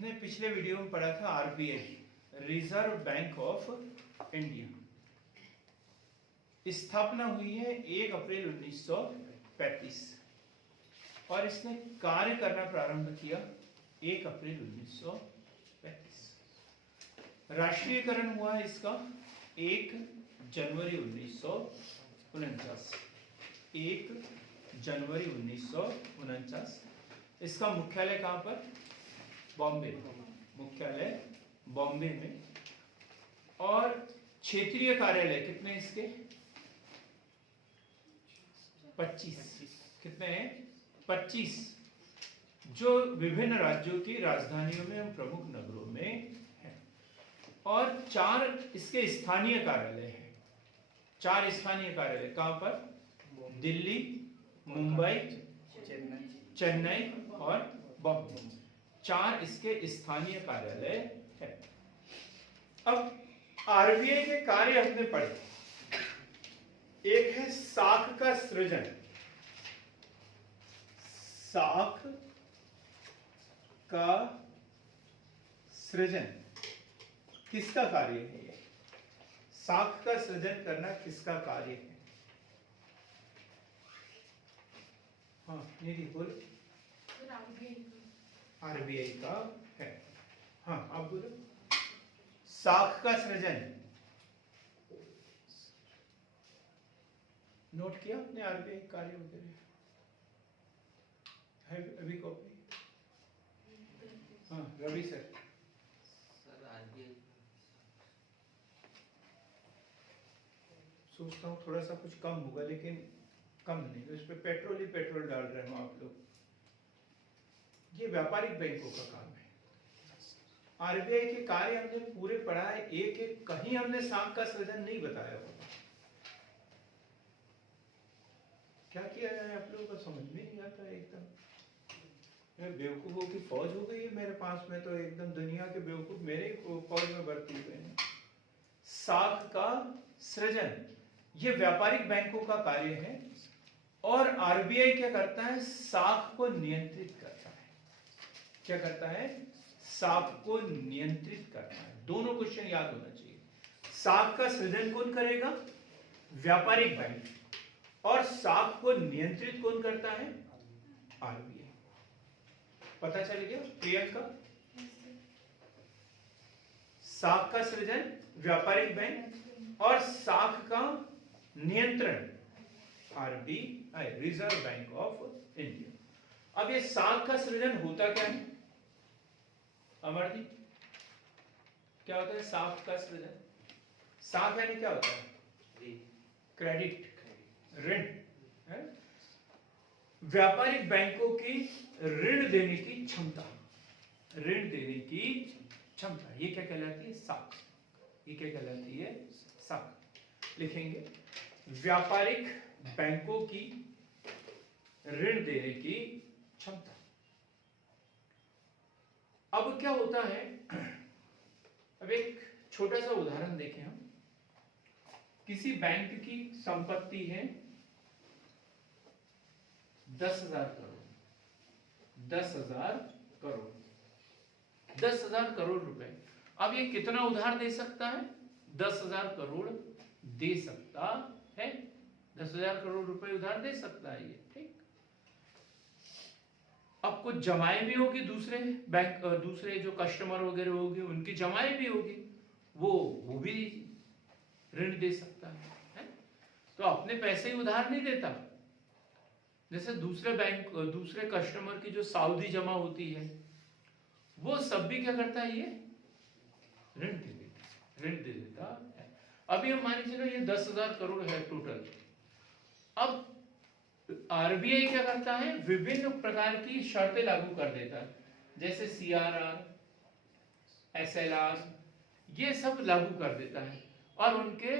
हमने पिछले वीडियो में पढ़ा था RBI, reserve bank of India. स्थापना हुई है 1 अप्रैल 1935 और इसने कार्य करना प्रारंभ किया 1 अप्रैल 1935। राष्ट्रीयकरण हुआ इसका 1 जनवरी 1949। 1 जनवरी 1949। इसका मुख्यालय कहां पर? बॉम्बे। मुख्यालय बॉम्बे में। और क्षेत्रीय कार्यालय कितने इसके? 25। कितने हैं? 25, जो विभिन्न राज्यों की राजधानियों में एवं प्रमुख नगरों में है। और 4 इसके स्थानीय कार्यालय हैं। 4 स्थानीय कार्यालय कहां पर? दिल्ली, मुंबई, चेन्नई और बॉम्बे। 4 इसके स्थानीय कार्यालय है। अब आरबीआई के कार्य हमने पढ़े। एक है साख का सृजन। साख का सृजन किसका कार्य है? ये साख का सृजन करना किसका कार्य है? हाँ निधि बोलो। आरबीआई का है। हाँ आप बोलो। साख का सृजन नोट किया आपने? आरबीआई कार्य वगैरह है अभी कॉपी? हाँ रवि सर। आरबीआई सोचता हूँ थोड़ा सा कुछ कम होगा, लेकिन कम नहीं, उस पर पेट्रोल ही पेट्रोल डाल रहे हो आप लोग। ये व्यापारिक बैंकों का काम है। आरबीआई के कार्य हमने पूरे पढ़ा है, एक एक, कहीं हमने साख का सृजन नहीं बताया होगा। क्या किया जाए आप लोगों को समझ में नहीं आता एकदम। बेवकूफों की फौज हो गई है मेरे पास में, तो एकदम दुनिया के बेवकूफ मेरे फौज में भर्ती हुए हैं। साख का सृजन ये व्यापारिक बैंकों का कार्य है और आरबीआई क्या करता है? साख को नियंत्रित करता है। क्या करता है? साख को नियंत्रित करता है। दोनों क्वेश्चन याद होना चाहिए। साख का सृजन कौन करेगा? व्यापारिक बैंक। और साख को नियंत्रित कौन करता है? आरबीआई। पता चल गया प्रियंका? साख का सृजन व्यापारिक बैंक और साख का नियंत्रण RBI, reserve bank of India. अब ये साख का सृजन होता क्या है अमरदीप? क्या होता है साख का सृजन? साख यानी क्या होता है? क्रेडिट, ऋण है। व्यापारिक बैंकों की ऋण देने की क्षमता, ऋण देने की क्षमता, ये क्या कहलाती है? साख। ये क्या कहलाती है? साख। लिखेंगे व्यापारिक बैंकों की ऋण देने की क्षमता। अब क्या होता है? अब एक छोटा सा उदाहरण देखें हम। किसी बैंक की संपत्ति है 10,000 करोड़। 10,000 करोड़, 10,000 करोड़ रुपए। अब ये कितना उधार दे सकता है? 10,000 करोड़ दे सकता है। 10,000 करोड़ रुपए उधार दे सकता है ये, ठीक। अब कुछ जमाएं भी होगी, दूसरे बैंक, दूसरे जो कस्टमर वगैरह होगी उनकी जमाएं भी होगी, वो भी ऋण दे सकता है? तो अपने पैसे ही उधार नहीं देता। जैसे दूसरे बैंक, दूसरे कस्टमर की जो सावधि जमा होती है वो सब भी क्या करता है? ये ऋण दे देता, ऋण दे देता है। अभी हम मान चलो ये 10,000 करोड़ है टोटल। अब आरबीआई क्या करता है? विभिन्न प्रकार की शर्तें लागू कर देता है, जैसे सीआरआर, एसएलआर, ये सब लागू कर देता है। और उनके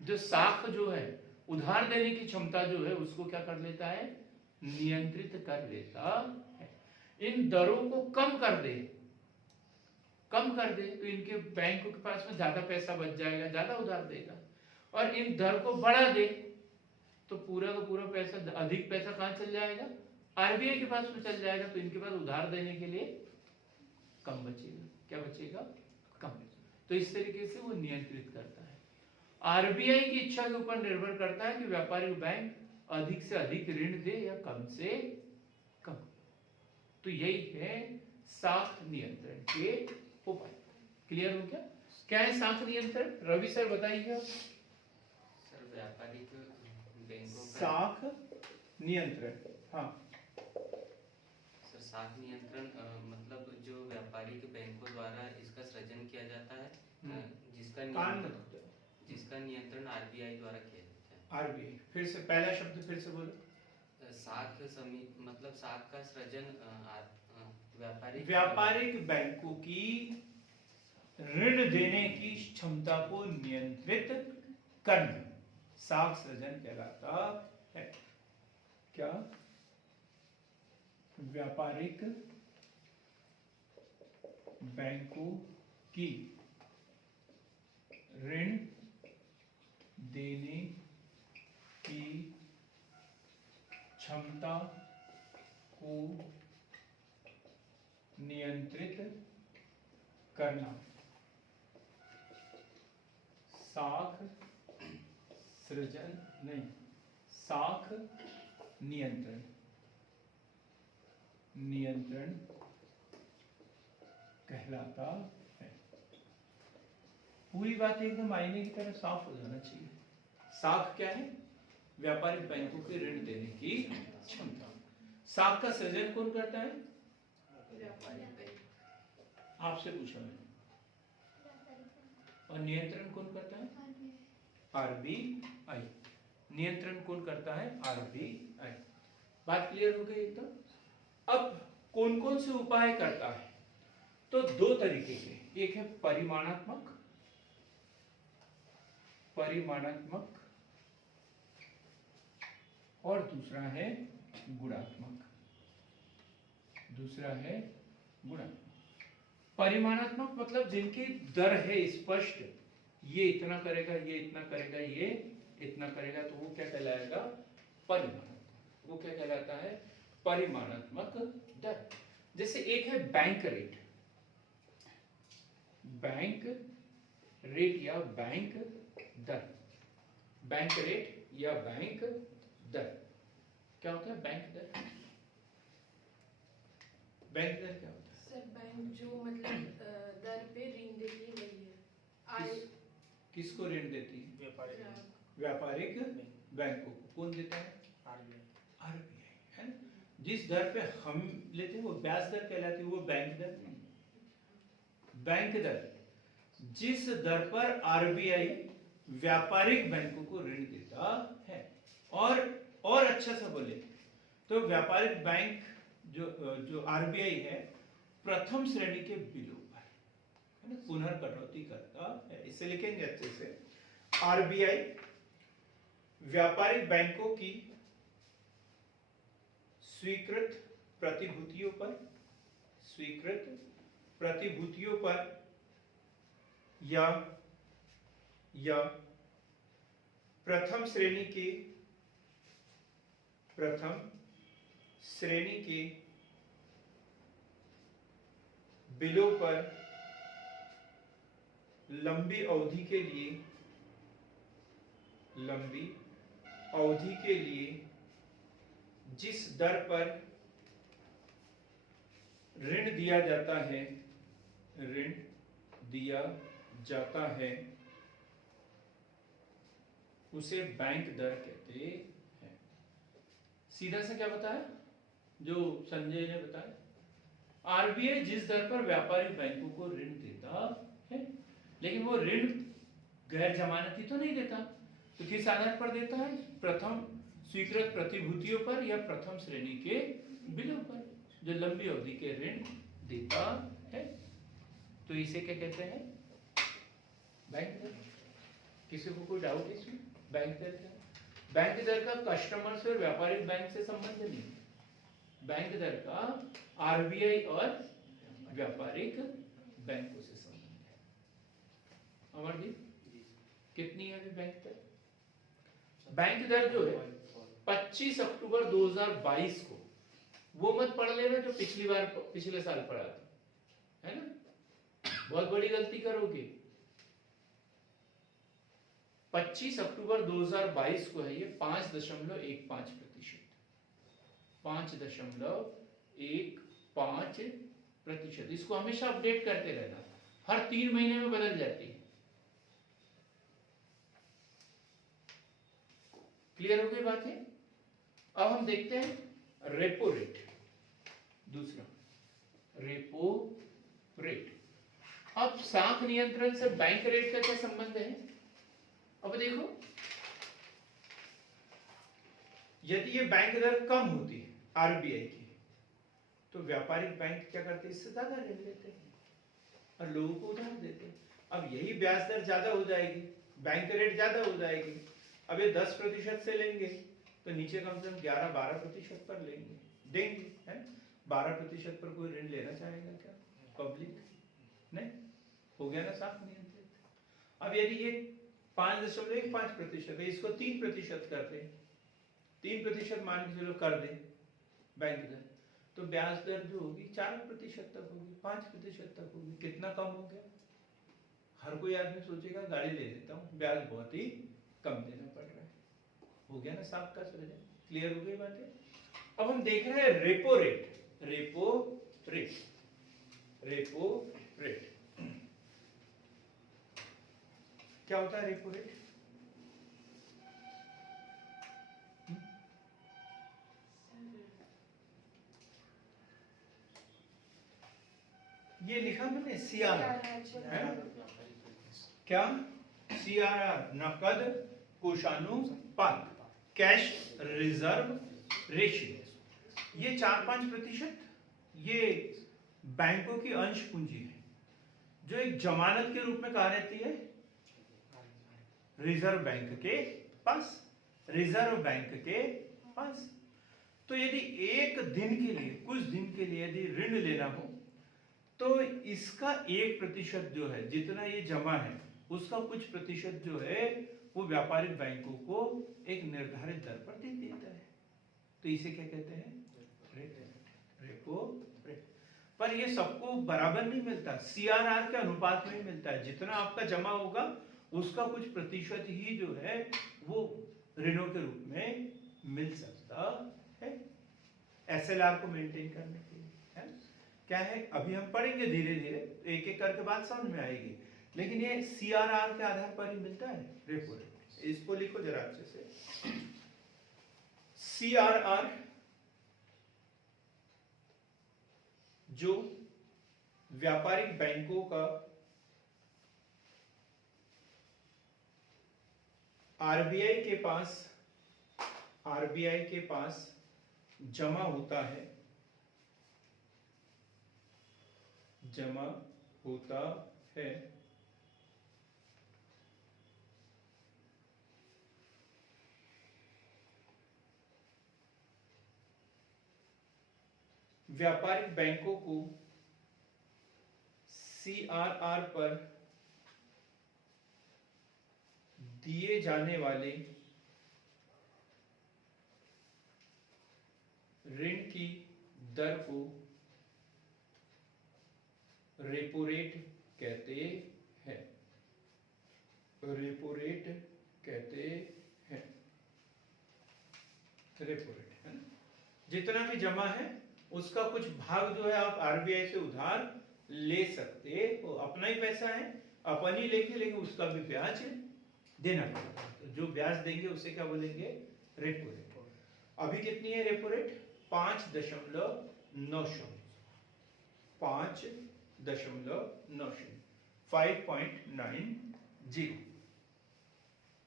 जो साख जो है, उधार देने की क्षमता जो है, उसको क्या कर लेता है? नियंत्रित कर लेता है। इन दरों को कम कर दे, कम कर दे तो इनके बैंक के पास में ज्यादा पैसा बच जाएगा, ज्यादा उधार देगा। और इन दर को बढ़ा दे तो पूरा का पूरा पैसा, अधिक पैसा कहां चल जाएगा? आरबीआई के पास में चल जाएगा। तो इनके पास उधार देने के लिए कम बचेगा। क्या बचेगा? कम बचेगा। तो इस तरीके से वो नियंत्रित करता है। आरबीआई की इच्छा के ऊपर निर्भर करता है कि व्यापारिक बैंक अधिक से अधिक ऋण दे या कम से कम। तो यही है साख नियंत्रण के उपाय। क्लियर हो गया? क्या है साख नियंत्रण? रवि सर बताइए। सर व्यापारिक बैंकों का साख नियंत्रण, हाँ सर साख नियंत्रण मतलब जो व्यापारिक बैंकों द्वारा इसका सृजन किया जाता है जिसका नियंत्रण आरबीआई द्वारा किया जाता है। आरबीआई, फिर से पहला शब्द फिर से बोलो। साख मतलब साख का सृजन व्यापारिक बैंकों की ऋण देने की क्षमता को नियंत्रित करना साख सृजन कहलाता है। क्या? व्यापारिक बैंकों की ऋण देने की क्षमता को नियंत्रित करना साख सृजन नहीं, साख नियंत्रण कहलाता है। पूरी बात एकदम आईने की तरह साफ हो जाना चाहिए। साख क्या है? व्यापारिक बैंकों के ऋण देने की क्षमता। साख का सृजन कौन करता है? आपसे पूछा मैंने। और नियंत्रण कौन करता है? आरबीआई। नियंत्रण कौन करता है? आरबीआई। बात क्लियर हो गई एकदम। अब कौन कौन से उपाय करता है? तो दो तरीके के, एक है परिमाणात्मक और दूसरा है गुणात्मक। परिमाणात्मक मतलब जिनकी दर है स्पष्ट, ये इतना करेगा, ये इतना करेगा, ये इतना करेगा, तो वो क्या कहलाएगा? परिमाणात्मक। वो क्या कहलाता है? परिमाणात्मक दर। जैसे एक है बैंक रेट या बैंक दर। बैंक रेट या बैंक दर क्या होता है? बैंक दर क्या होता है? सर बैंक जो मतलब दर पे ऋण देती है वही है। किसको ऋण देती है? व्यापारिक बैंकों को। कौन देता है? आरबीआई है ना? जिस दर पे हम लेते हैं वो ब्याज दर कहलाती है, वो बैंक दर नहीं। बैंक दर जिस दर पर आरबीआई व्यापारिक बैंकों को ऋण देता है। और अच्छा सा बोले तो व्यापारिक बैंक जो आरबीआई है प्रथम श्रेणी के बिलों पर पुनर्कटौती करता है। इसे लिखेंगे अच्छे से। आरबीआई व्यापारिक बैंकों की स्वीकृत प्रतिभूतियों पर या प्रथम श्रेणी के बिलों पर लंबी अवधि के लिए जिस दर पर ऋण दिया जाता है उसे बैंक दर कहते हैं। सीधा से क्या बताया जो संजय ने बताया? आरबीआई जिस दर पर व्यापारिक बैंकों को ऋण देता है, लेकिन वो ऋण गैर जमानती तो नहीं देता, तो किस आधार पर देता है? प्रथम स्वीकृत प्रतिभूतियों पर या प्रथम श्रेणी के बिलों पर जो लंबी अवधि के ऋण देता है। तो इसे क्या कहते हैं? बैंक दर। किसी को कोई डाउट इसमें? बैंक दर क्या? बैंक दर का कस्टमर से और व्यापारिक बैंक से संबंध नहीं। बैंक दर का आरबीआई और व्यापारिक बैंकों से संबंध है। अमर जी कितनी है अभी बैंक दर? बैंक दर जो है 25 अक्टूबर 2022 को, वो मत पढ़ लेना जो पिछले साल पढ़ा था, है ना? बहुत बड़ी गलती करोगे। 25 अक्टूबर 2022 को है ये 5.15%, 5.15%। इसको हमेशा अपडेट करते रहना, हर 3 महीने में बदल जाती है। क्लियर हो गई बात है? अब हम देखते हैं रेपो रेट। दूसरा रेपो रेट। अब साख नियंत्रण से बैंक रेट का क्या संबंध है? अब देखो, यदि ये बैंक दर कम होती है आरबीआई की, तो व्यापारिक बैंक क्या करते हैं? इससे ज्यादा ऋण लेते हैं और लोगों को उधार देते हैं। अब यही ब्याज दर ज्यादा हो जाएगी, बैंक रेट ज्यादा हो जाएगी। अब ये 10% से लेंगे तो नीचे कम से कम 11-12% पर लेंगे, देंगे, है? 12% पर कोई ऋण लेना चाहेगा क्या? पब्लिक नहीं। हो गया ना साफ नियंत्रित। अब यदि ये 5.15% है, इसको 3% करते हैं, 3% मान के चलो कर दे बैंक दर, तो ब्याज दर जो होगी 4% तक होगी, 5% तक होगी। कितना कम हो गया? हर कोई आदमी सोचेगा गाड़ी ले लेता हूँ, ब्याज बहुत ही कम देना पड़ रहा है। हो गया ना साफ का सृजन? क्लियर हो गई बातें? अब हम देख रहे हैं repo rate. Repo rate, repo rate क्या होता है? रेपो रेट ये लिखा मैंने सीआरआर, क्या? सीआरआर, नकद कोषानुपात, कैश रिजर्व रेशियो। ये 4-5% ये बैंकों की अंश पूंजी है, जो एक जमानत के रूप में कहा रहती है रिजर्व बैंक के पास, रिजर्व बैंक के पास। तो यदि एक दिन के लिए, कुछ दिन के लिए यदि ऋण लेना हो, तो इसका 1% जो है, जितना ये जमा है, उसका कुछ प्रतिशत जो है वो व्यापारिक बैंकों को एक निर्धारित दर पर दे देता है। तो इसे क्या कहते हैं? Repo rate. पर ये सबको बराबर नहीं मिलता, सीआरआर के अनुपात में ही मिलता है। जितना आपका जमा होगा उसका कुछ प्रतिशत ही जो है वो ऋणों के रूप में मिल सकता है, एसएलआर को मेंटेन करने के लिए, है? क्या है? अभी हम पढ़ेंगे धीरे धीरे, एक एक करके बात समझ में आएगी। लेकिन ये सीआरआर के आधार पर ही मिलता है रेपो रेट। इसको लिखो जरा अच्छे से। सीआरआर जो व्यापारिक बैंकों का आरबीआई के पास जमा होता है, जमा होता है, व्यापारिक बैंकों को सीआरआर पर दिए जाने वाले ऋण की दर को रेपो रेट कहते हैं, रेपो रेट कहते हैं, रेपो रेट, है ना? जितना भी जमा है उसका कुछ भाग जो है आप आरबीआई से उधार ले सकते हो, अपना ही पैसा है, अपन ही लेके, लेकिन उसका भी ब्याज देना पड़ेगा। तो जो ब्याज देंगे उसे क्या बोलेंगे? Repo rate. अभी कितनी है रेपो रेट? 5.90, 5.90।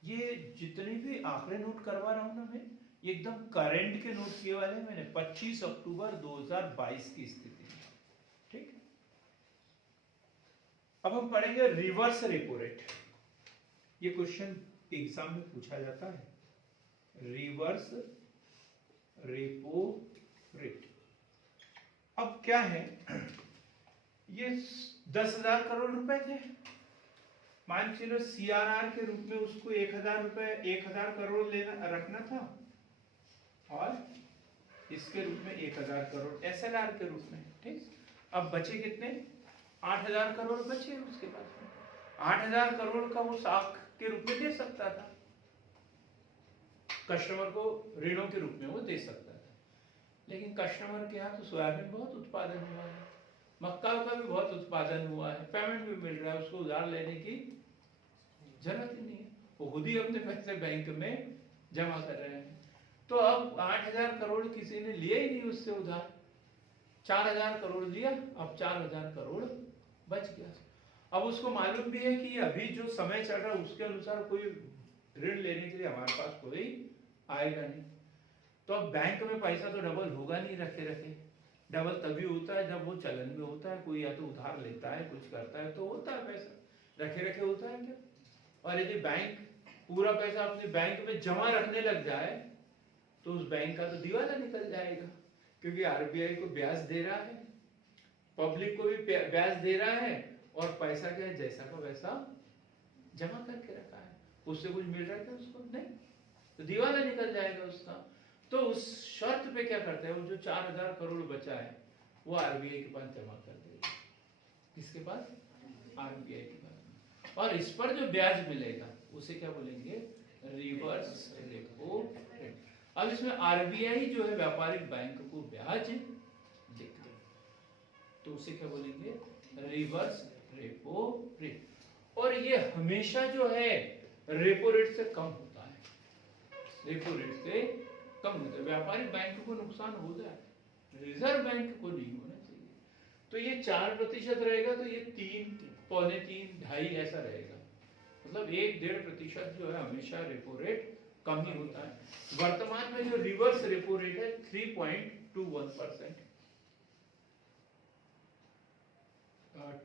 ये जितने भी आंकड़े नोट करवा रहा हूं ना मैं, ये एकदम करंट के नोट किए वाले मैंने, 25 अक्टूबर 2022 की स्थिति में, ठीक। अब हम पढ़ेंगे रिवर्स रेपो रेट। ये क्वेश्चन एग्जाम में पूछा जाता है, रिवर्स रेपो रेट। अब क्या है, ये 10,000 करोड़ रुपए थे, मान चलो सीआरआर के रूप में उसको 1,000 रुपए, 1,000 करोड़ लेना रखना था, और इसके रूप में 1,000 करोड़ एसएलआर के रूप में, ठीक। अब बचे कितने? 8,000 करोड़ बचे उसके पास में। 8,000 करोड़ का वो साख के रूप में दे सकता था, कस्टमर को ऋणों के रूप में वो दे सकता था। लेकिन कस्टमर के यहाँ तो सोयाबीन बहुत उत्पादन हुआ है, मक्का का भी बहुत उत्पादन हुआ है, पेमेंट भी मिल रहा है, उसको उधार लेने की जरूरत ही नहीं है, वो खुद ही अपने पैसे बैंक में जमा कर रहे हैं। तो अब 8,000 करोड़ किसी ने लिए ही नहीं उससे उधार, 4,000 करोड़ लिया, अब 4,000 करोड़ बच गया। अब उसको मालूम भी है कि अभी जो समय चल रहा है उसके अनुसार कोई ऋण लेने के लिए हमारे पास कोई आएगा नहीं, तो अब बैंक में पैसा तो डबल होगा नहीं रखे रखे। डबल तभी होता है जब वो चलन में होता है, कोई या तो उधार लेता है कुछ करता है तो होता है पैसा, रखे रखे होता है क्या। और यदि बैंक पूरा पैसा अपने बैंक में जमा रखने लग जाए तो उस बैंक का तो दिवाला निकल जाएगा, क्योंकि आरबीआई को ब्याज दे रहा है, पब्लिक को भी ब्याज दे रहा है, और पैसा क्या है जैसा का वैसा जमा करके रखा है, उससे कुछ मिल रहा है क्या उसको? नहीं, तो दिवाला निकल जाएगा उसका। तो उस शर्त पे क्या करते हैं, वो जो 4,000 करोड़ बचा है वो आरबीआई के पास जमा कर देगा। किसके पास? आरबीआई के पास। और इस पर जो ब्याज मिलेगा उसे क्या बोलेंगे? Reverse repo rate. अब इसमें आरबीआई जो है व्यापारिक बैंक को ब्याज देगा, तो उसे क्या बोलेंगे? Reverse repo rate. और ये हमेशा जो है रेपो रेट से कम होता है, रेपो रेट से कम होता है। व्यापारिक बैंक को नुकसान हो जाए, रिजर्व बैंक को नहीं होना चाहिए। तो ये 4% रहेगा, तो ये 3, पौने 3, 2.5 ऐसा रहेगा, मतलब 1-1.5% जो है हमेशा रेपो रेट कम ही होता है। वर्तमान में जो रिवर्स रेपो रेट है 3.21%,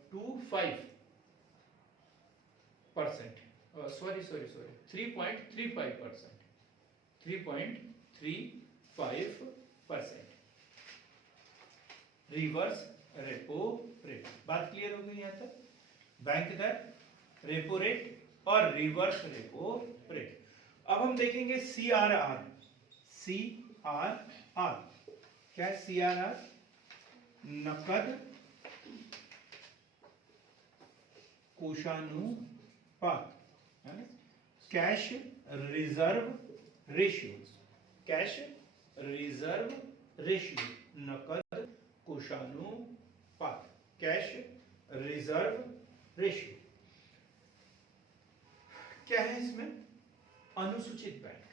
3.35% रिवर्स रेपो रेट। बात क्लियर हो गई यहाँ तक? बैंक दर, रेपो रेट और रिवर्स रेपो रेट। अब हम देखेंगे CRR। CRR क्या है? CRR नकद कोषानुपात, cash reserve ratio, cash reserve ratio, नकद कोषानुपात, कैश रिजर्व रेशियो। क्या है इसमें? अनुसूचित बैंक,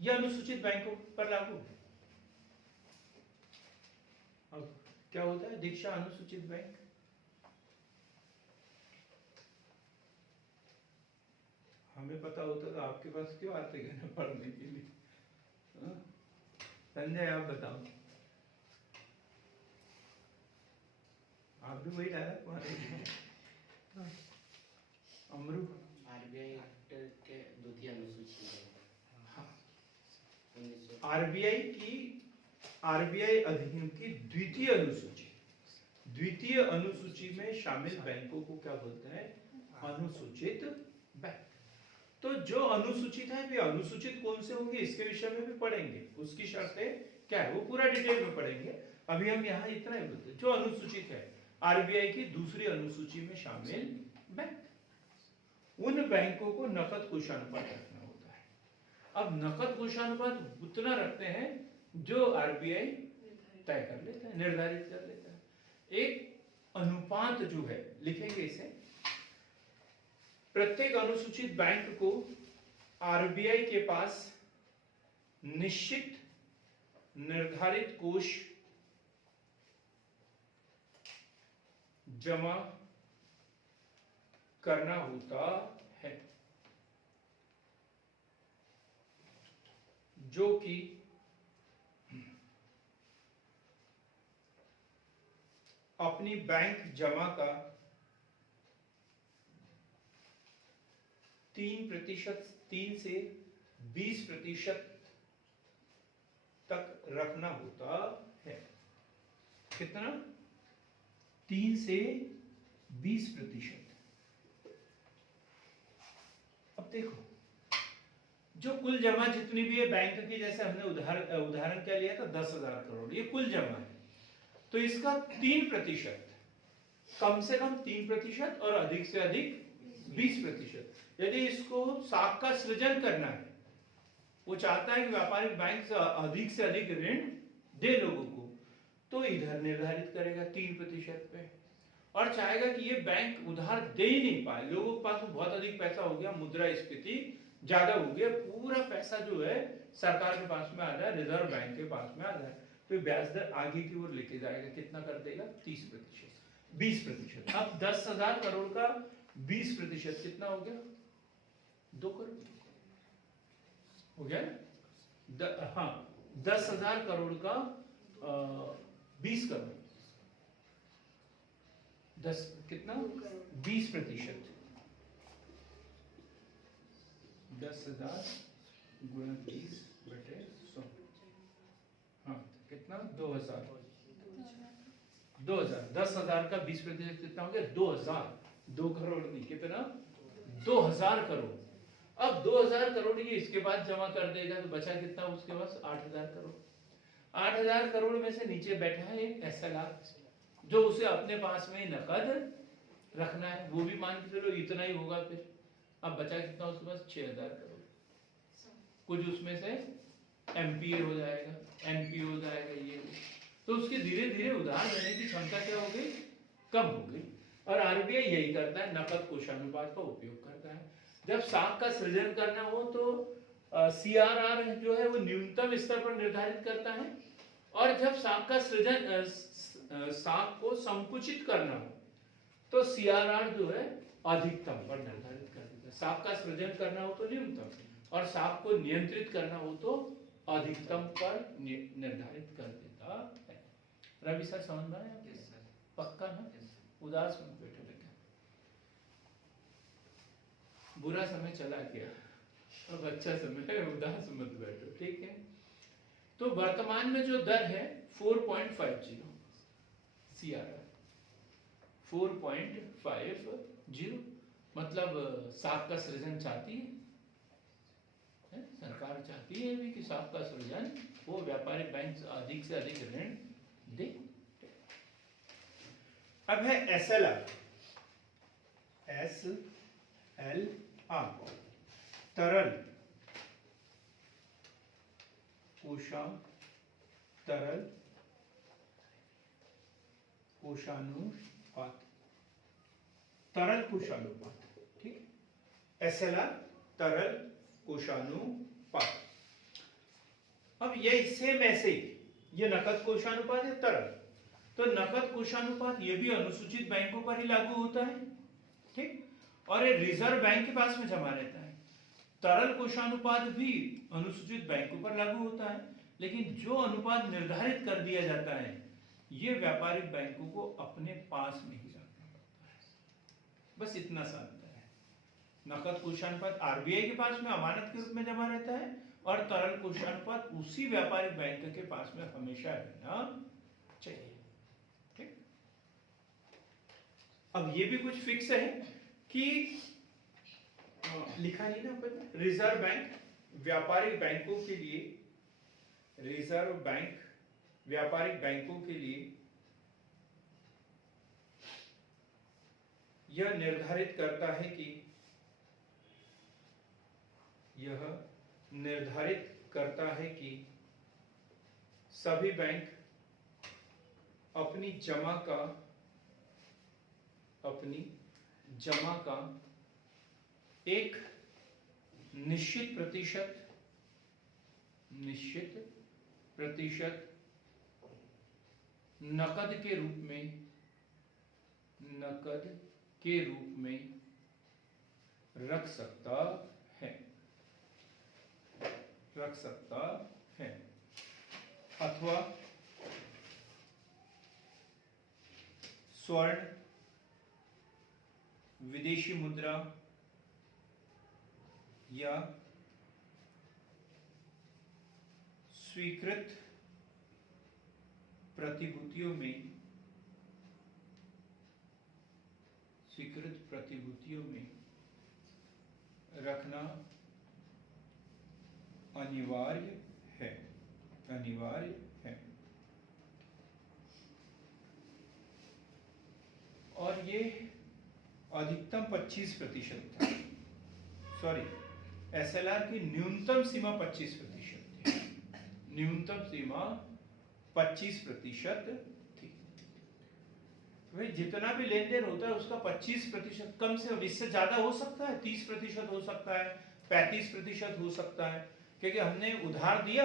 यह अनुसूचित बैंकों पर लागू है। अब क्या होता है दीक्षा अनुसूचित बैंक? हमें पता होता तो आपके पास क्यों आते हैं ना पढ़ने के लिए? संजय आप बताओ, आप भी वही डायरेक्ट पढ़ा। अमरू? आरबीआई एक्ट के द्वितीय अनुसूची है। आरबीआई अधिनियम की द्वितीय अनुसूची, द्वितीय अनुसूची में शामिल बैंकों को क्या बोलते हैं? अनुसूचित बैंक। तो जो अनुसूचित है, वे अनुसूचित कौन से होंगे इसके विषय में भी पढ़ेंगे, उसकी शर्तें क्या है वो पूरा डिटेल में पढ़ेंगे। अभी हम यहाँ इतना ही बोलते हैं, जो अनुसूचित है आरबीआई की दूसरी अनुसूची में शामिल बैंक, उन बैंकों को नकद कोषानुपात रखना होता है। अब नकद कोषानुपात उतना रखते हैं जो आरबीआई तय कर लेता है, निर्धारित कर लेता है। एक अनुपात जो है, लिखेंगे इसे, प्रत्येक अनुसूचित बैंक को आरबीआई के पास निश्चित निर्धारित कोष जमा करना होता है, जो कि अपनी बैंक जमा का 3 से 20% तक रखना होता है। कितना? 3 से 20%। अब देखो, जो कुल जमा जितनी भी है बैंक की, जैसे हमने उदाहरण क्या लिया था 10,000 करोड़, ये कुल जमा है, तो इसका 3% कम से कम 3% और अधिक से अधिक 20%। यदि इसको साख का सृजन करना है, वो चाहता है कि व्यापारिक बैंक से अधिक ऋण दे लोगों को, तो इधर निर्धारित करेगा 3% पे, और चाहेगा कि ये बैंक उधार दे ही नहीं पाए, लोगों के पास बहुत अधिक पैसा हो गया, मुद्रास्फीति ज्यादा हो गया, पूरा पैसा जो है सरकार के पास में आ जाए, रिजर्व बैंक के पास में आ जाए, तो ब्याज दर आगे की ओर लेके जाएगा, कितना कर देगा 30%, 20%। अब 10,000 करोड़ का 20% कितना हो गया, 2 करोड़ हो गया ना? हाँ, 10,000 करोड़ का 20 करोड़, 10 कितना 20%, 10,000 गुणा 20/100, हाँ कितना 2,000, 10,000 का 20% कितना हो गया 2,000, 2 करोड़ नहीं, कितना 2,000 करोड़। अब 2,000 करोड़ ये इसके बाद जमा कर देगा, तो बचा कितना उसके पास 8,000 करोड़। 8,000 करोड़ में से नीचे बैठा है एक SLR, जो उसे अपने पास में ही नकद रखना है, वो भी मान के चलो इतना ही होगा। फिर अब बचा कितना उसके पास 6,000 करोड़, कुछ उसमें से MPA हो जाएगा, NPA हो जाएगा, ये तो उसकी धीरे धीरे उधार लेने की क्षमता क्या हो गई, कम हो गई। और RBI यही करता है, नकद कोषानुपात का उपयोग करता है। जब साख का सृजन करना हो तो CRR जो है वो न्यूनतम स्तर पर निर्धारित करता है, और जब साख का सृजन साख को संकुचित करना हो तो CRR जो है अधिकतम पर निर्धारित कर देता है। साख का सृजन करना हो तो न्यूनतम, और साख को नियंत्रित करना हो तो अधिकतम पर निर्धारित कर देता है। रवि सर समझ में आया? यस सर, पक्का ना? Yes sir. उदास मत बैठो बेटा, बुरा समय चला गया, अब अच्छा समय है, उदास मत बैठो, ठीक है? तो वर्तमान में जो दर है 4.50 CRR, 4.50, मतलब साख का सृजन चाहती है, सरकार चाहती है भी कि साख का सृजन वो व्यापारिक बैंक अधिक से अधिक ऋण दे। अब है SLR, तरल कोषानुपात, तरल कोषानुपात, ठीक? SLR तरल कोषानुपात। अब ये सेम ऐसे ही, ये नकद कोषानुपात है तरल, तो नकद कोषानुपात ये भी अनुसूचित बैंकों पर ही लागू होता है, ठीक? और ये रिजर्व बैंक के पास में जमा रहता है। तरल कोषानुपात भी अनुसूचित बैंकों पर लागू होता है, लेकिन जो अनुपात निर्धारित कर दिया जाता है ये व्यापारिक बैंकों को अपने पास में ही रखना पड़ता है, बस इतना सा अंतर है। नकद कोषानुपात RBI के पास में अमानत के रूप में जमा रहता है, और तरल कोषानुपात उसी व्यापारिक बैंक के पास में हमेशा रहना चाहिए, ठीक? अब ये भी कुछ फिक्स है कि लिखा नहीं ना अपन, रिजर्व बैंक व्यापारिक बैंकों के लिए, रिजर्व बैंक व्यापारिक बैंकों के लिए यह निर्धारित करता है कि, यह निर्धारित करता है कि सभी बैंक अपनी जमा का एक निश्चित प्रतिशत नकद के रूप में रख सकता है, अथवा स्वर्ण, विदेशी मुद्रा या स्वीकृत प्रतिभूतियों में रखना अनिवार्य है। और ये अधिकतम 25% था, सॉरी एसएलआर की न्यूनतम सीमा 25% थी, न्यूनतम सीमा 25% थी। भाई जितना भी लेन देन होता है उसका 25% कम से कम, इससे ज्यादा हो सकता है, 30% हो सकता है, 35% हो सकता है, क्योंकि हमने उधार दिया,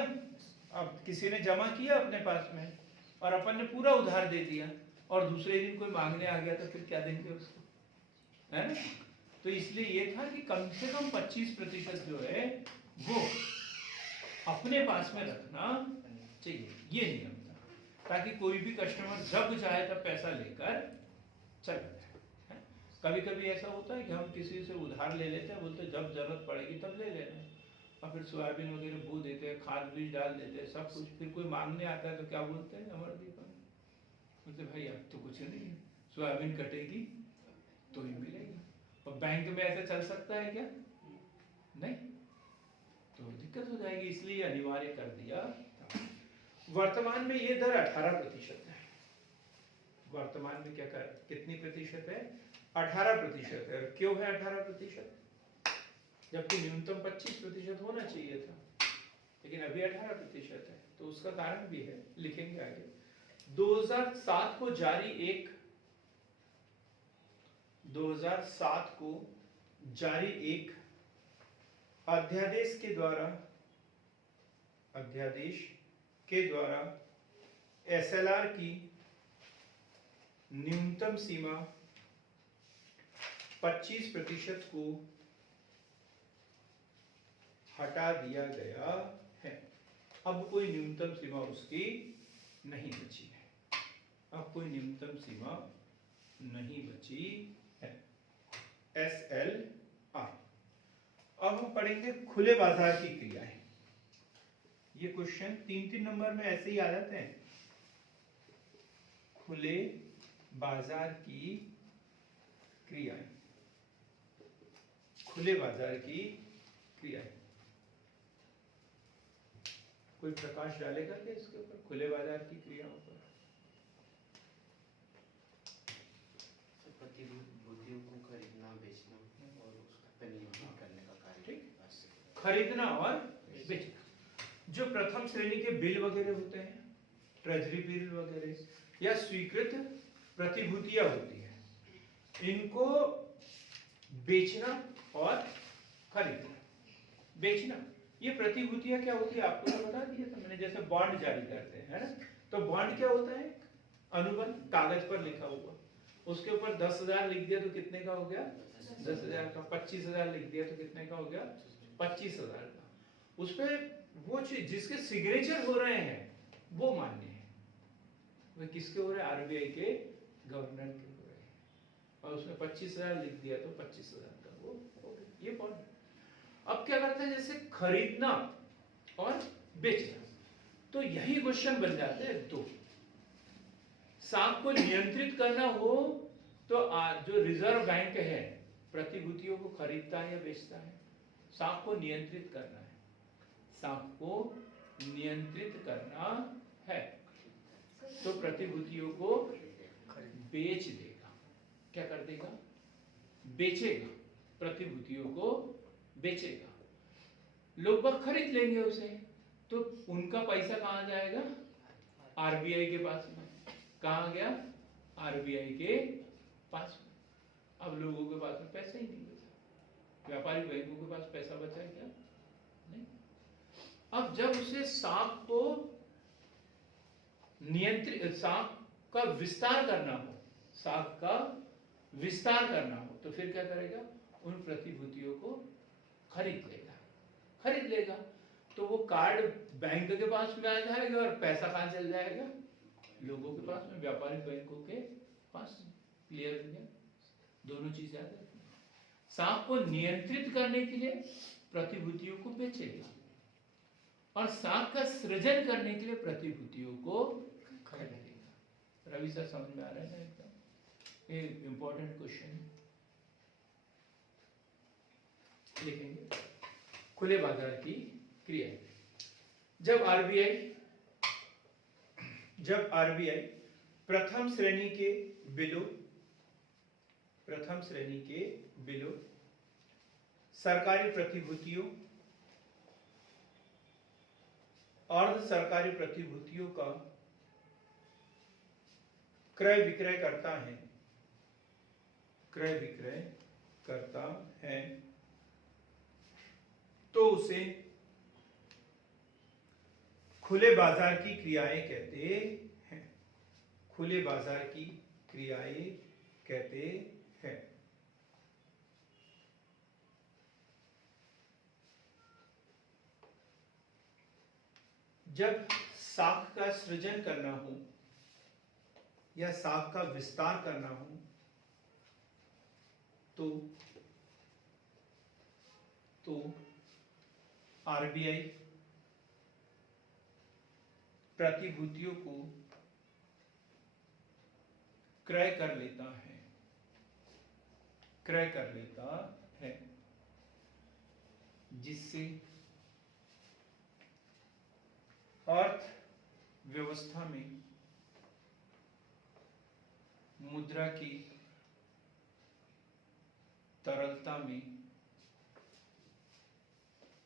अब किसी ने जमा किया अपने पास में और अपन ने पूरा उधार दे दिया और दूसरे दिन कोई मांगने आ गया तो फिर क्या देंगे उसको, है ना? तो इसलिए ये था कि कम से कम 25% जो है वो अपने पास में रखना चाहिए, ये नियम था, ताकि कोई भी कस्टमर जब चाहे तब पैसा लेकर चला जाए। कभी कभी ऐसा होता है कि हम किसी से उधार ले लेते हैं, बोलते जब जरूरत पड़ेगी तब ले लेना, और फिर सोयाबीन वगैरह बो देते हैं, खाद बीज डाल देते हैं, सब कुछ, फिर कोई मांगने आता है तो क्या बोलते हैं अमरदीप, बोलते भाई अब तो कुछ नहीं है, सोयाबीन कटेगी तो ही मिलेगी। और बैंक में ऐसा चल सकता है क्या? नहीं, तो दिक्कत हो जाएगी, इसलिए अनिवार्य कर दिया। वर्तमान में ये दर 18% है, वर्तमान में क्या कर कितनी प्रतिशत है? 18% है। क्यों है 18%? जबकि न्यूनतम 25% होना चाहिए था, लेकिन अभी 18% है, तो उसका कारण भी है, लिखेंगे आगे। 2007 को जारी एक 2007 को जारी एक अध्यादेश के द्वारा एसएलआर की न्यूनतम सीमा 25% को हटा दिया गया है। अब कोई न्यूनतम सीमा उसकी नहीं बची है, अब कोई न्यूनतम सीमा नहीं बची है। SLR। अब हम पढ़ेंगे खुले बाजार की क्रियाएं। ये क्वेश्चन 3-3 नंबर में ऐसे ही आ जाते हैं। खुले बाजार की क्रियाएं, खुले बाजार की क्रियाएं। कोई प्रकाश डालेगा क्या इसके ऊपर, खुले बाजार की क्रियाओं पर? प्रतिभूतियों को खरीदना, बेचना और उसका नियंत्रण करने का कार्य। ठीक, खरीदना और बेचना। जो प्रथम श्रेणी के बिल वगैरह होते हैं, ट्रेजरी बिल वगैरह या स्वीकृत प्रतिभूतियां होती है, इनको बेचना और खरीदना। बेचना, ये प्रतिभूतियां क्या होती है आपको तो बता दिया था मैंने, जैसे बॉन्ड जारी करते हैं, है ना? तो बॉन्ड क्या होता है? अनुबंध, कागज पर लिखा हुआ, उसके ऊपर 10,000 लिख दिया तो कितने का हो गया? 10,000 का। 25,000 लिख दिया तो कितने का हो गया? 25,000 का। उस पर वो चीज जिसके सिग्नेचर हो रहे हैं वो मान्य है। वे किसके हो रहे हैं? आरबीआई के गवर्नर के हो रहे हैं, और उसने 25,000 लिख दिया तो 25,000 का वो हो गया, ये बॉन्ड। अब क्या करते हैं, जैसे खरीदना और बेचना, तो यही क्वेश्चन बन जाते हैं दो। साख को नियंत्रित करना हो तो जो रिजर्व बैंक है प्रतिभूतियों को खरीदता है या बेचता है? साख को नियंत्रित करना है, साख को नियंत्रित करना है, तो प्रतिभूतियों को बेच देगा। क्या कर देगा? बेचेगा, प्रतिभूतियों को बेचेगा। लोग बाग खरीद लेंगे उसे, तो उनका पैसा कहां जाएगा? आरबीआई के पास में। कहां गया? आरबीआई के पास में। अब लोगों के पास में पैसा ही नहीं बचा, व्यापारिक बैंकों के पास पैसा बचा है क्या? नहीं। अब जब उसे साख को नियंत्रित, साख का विस्तार करना हो, साख का विस्तार करना हो, तो फिर क्या करेगा? उन प्रतिभूतियों को खरीद लेगा। तो वो कार्ड बैंक के पास में आ जाएगा और पैसा कहां चल जाएगा? लोगों के पास में, व्यापारिक बैंकों के पास। क्लियर हो गया? दोनों चीज याद रखनी। साख को नियंत्रित करने के लिए प्रतिभूतियों को बेचेगा, और साख का सृजन करने के लिए प्रतिभूतियों को खरीदेगा। रवि सर समझ में आ रहा है ना? एकदम ये इंपॉर्टेंट क्वेश्चन है, लिखेंगे। खुले बाजार की क्रिया। जब आरबीआई प्रथम श्रेणी के बिलों प्रथम श्रेणी के बिलों, सरकारी प्रतिभूतियों, अर्ध सरकारी प्रतिभूतियों का क्रय विक्रय करता है, क्रय विक्रय करता है, तो उसे खुले बाजार की क्रियाएं कहते हैं, खुले बाजार की क्रियाएं कहते हैं। जब साख का सृजन करना हो या साख का विस्तार करना हो तो आरबीआई प्रतिभूतियों को क्रय कर लेता है, क्रय कर लेता है, जिससे अर्थव्यवस्था में मुद्रा की तरलता में,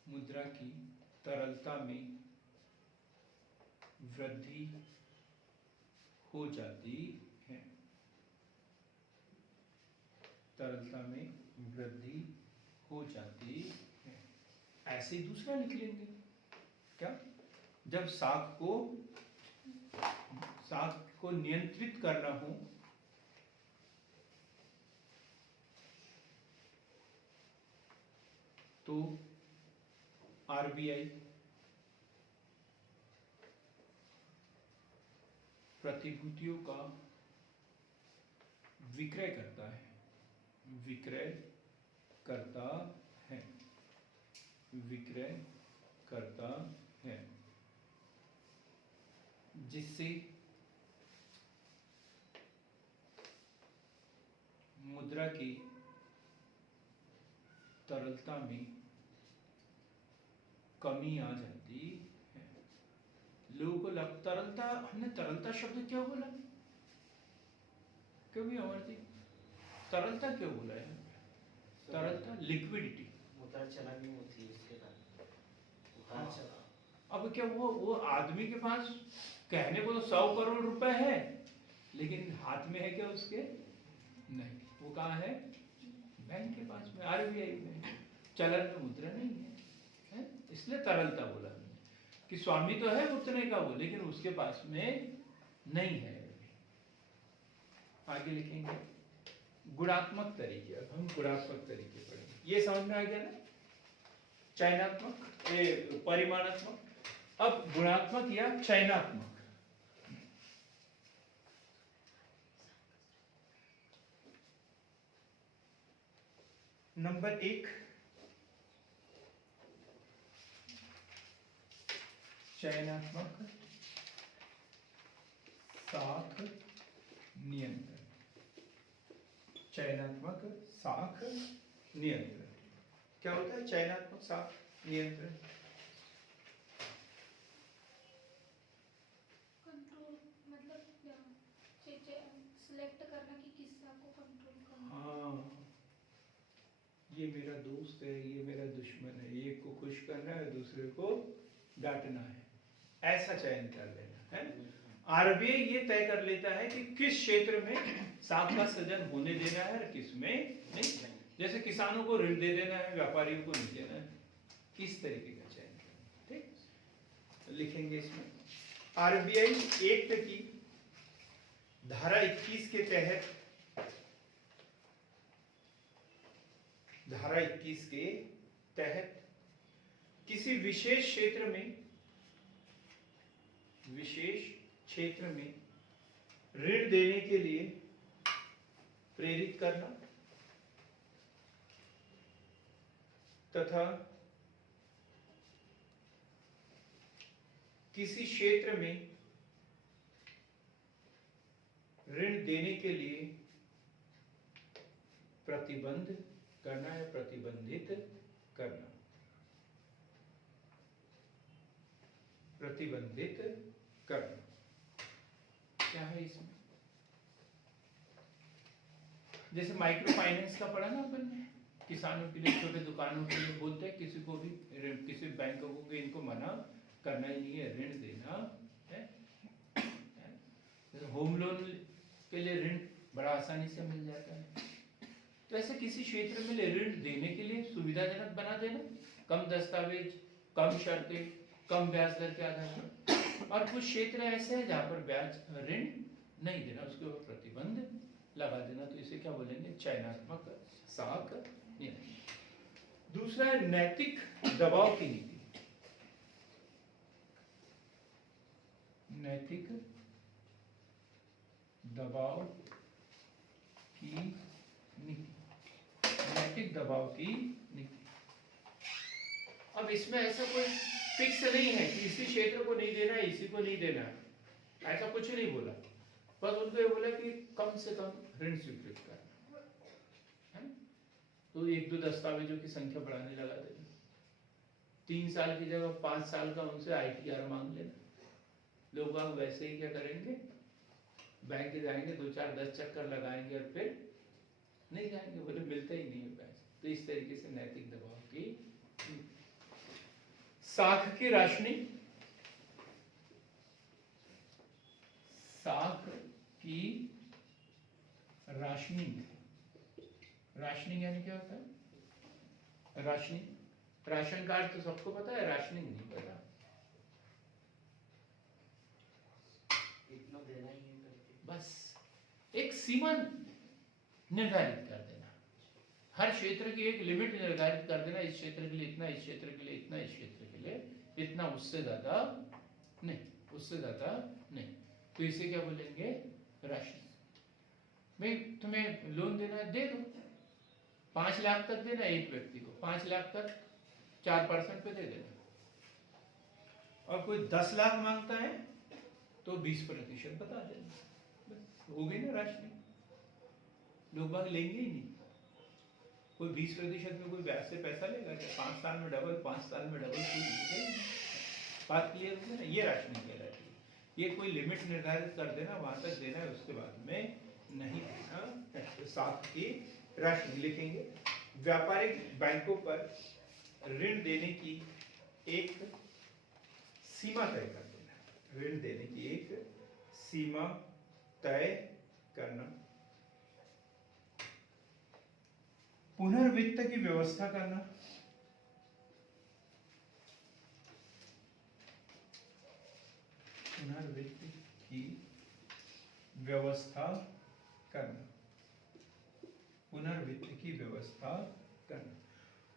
मुद्रा की तरलता में वृद्धि हो जाती है, तरलता में वृद्धि हो जाती है। ऐसे ही दूसरा लिख लेंगे, क्या? जब साख को नियंत्रित करना हो तो आरबीआई प्रतिभूतियों का विक्रय करता है, विक्रय करता है, विक्रय करता है, जिससे मुद्रा की तरलता में कमी आ जाती है। लोगों को तरलता, हमने तरलता शब्द क्या बोला? क्यों भी अमर जी, तरलता क्यों बोला है? तरलता लिक्विडिटी, उतार चढ़ाव नहीं होती है इसके कारण। उतार चढ़ाव। अब क्या वो आदमी के पास कहने को तो 100 करोड़ रुपए है, लेकिन हाथ में है क्या उसके? नहीं। वो कहाँ है? बैंक के पास में, आरबीआई में, चलन में मुद्रा नहीं है, इसलिए तरलता बोला कि स्वामी तो है उतने का वो, लेकिन उसके पास में नहीं है। आगे लिखेंगे गुणात्मक तरीके। अब हम गुणात्मक तरीके पढ़ेंगे। ये समझ में आ गया ना? चयनात्मक, परिमाणात्मक, अब गुणात्मक या चयनात्मक। नंबर 1, चयनात्मक साख नियंत्रण। चयनात्मक साख नियंत्रण क्या होता है? चयनात्मक साख नियंत्रण कंट्रोल, मतलब सिलेक्ट करना कि किस साख को कंट्रोल करना। हाँ, ये मेरा दोस्त है, ये मेरा दुश्मन है, एक को खुश करना है, दूसरे को डांटना है, ऐसा चयन कर लेना है। आरबीआई ये तय कर लेता है कि किस क्षेत्र में साख का सृजन होने देना है और किस में नहीं। जैसे किसानों को ऋण दे देना है, व्यापारियों को नहीं देना है, किस तरीके का चयन करना है। ठीक, लिखेंगे इसमें आरबीआई एक्ट की धारा 21 के तहत, धारा 21 के तहत किसी विशेष क्षेत्र में ऋण देने के लिए प्रेरित करना तथा किसी क्षेत्र में ऋण देने के लिए प्रतिबंध करना है, प्रतिबंधित करना, प्रतिबंधित करना। क्या है इसमें? जैसे माइक्रो फाइनेंस का पढ़ा ना अपन ने, किसानों के लिए, छोटे दुकानों के लिए बोलते हैं किसी को भी, किसी बैंक को कि इनको मना करना ही नहीं है ऋण देना है। होम लोन के लिए ऋण बड़ा आसानी से मिल जाता है। तो ऐसे किसी क्षेत्र में ऋण देने के लिए सुविधाजनक बना देना, कम दस्तावेज, कम शर्तें, कम ब्याज दर के आधार पर। और कुछ क्षेत्र ऐसे हैं जहाँ पर ब्याज ऋण नहीं देना, उसके ऊपर प्रतिबंध लगा देना, तो इसे क्या बोलेंगे, चयनात्मक साख नीति। दूसरा है नैतिक दबाव की नीति। नैतिक दबाव की नीति, नैतिक दबाव की नीति। अब इसमें ऐसा कोई फिक्स नहीं है कि इसी क्षेत्र को नहीं देना है, इसी को नहीं देना है, ऐसा कुछ नहीं बोला। बस उनको ये बोला कि कम से कम ऋण स्वीकृत करना है। तो एक दो दस्तावेजों की संख्या बढ़ाने लगा देना, 3 साल की जगह 5 साल का उनसे ITR मांग लेना। लोग वैसे ही क्या करेंगे, बैंक जाएंगे, 2-4-10 चक्कर लगाएंगे और फिर नहीं जाएंगे, बोले मिलता ही नहीं है पैसे। तो इस तरीके से नैतिक दबाव की साख की राशनिंग, साख की राशनिंग, राशनिंग यानी क्या होता है, राशनिंग, राशन कार्ड तो सबको पता है, राशनिंग नहीं पता। इतना देना ही है करके बस एक सीमा निर्धारित कर देना, हर क्षेत्र की एक लिमिट निर्धारित कर देना, इस क्षेत्र के लिए इतना, इस क्षेत्र के लिए इतना, इस क्षेत्र के लिए इतना, उससे ज्यादा नहीं, उससे ज्यादा नहीं। तो इसे क्या बोलेंगे, राशि। भाई तुम्हें लोन देना है, दे दो, 5 लाख तक देना एक व्यक्ति को, 5 लाख तक 4% पे दे देना। और कोई 10 लाख मांगता है तो 20% बता देना, बस हो गई ना राशि। लोग बाग लेंगे ही नहीं। कोई 20% में कोई ब्याज से पैसा लेगा क्या? 5 साल में डबल, 5 साल में डबल, बात क्लियर हो गई ना? ये राशि नहीं कहलाती। ये कोई लिमिट निर्धारित कर देना, वहां तक देना है, उसके बाद में नहीं देना। तो साख की राशि लिखेंगे। व्यापारिक बैंकों पर ऋण देने की एक सीमा तय कर देना, ऋण देने की एक सीमा तय करना। पुनर्वित्त की व्यवस्था करना, पुनर्वित्त की व्यवस्था करना, पुनर्वित्त की व्यवस्था करना।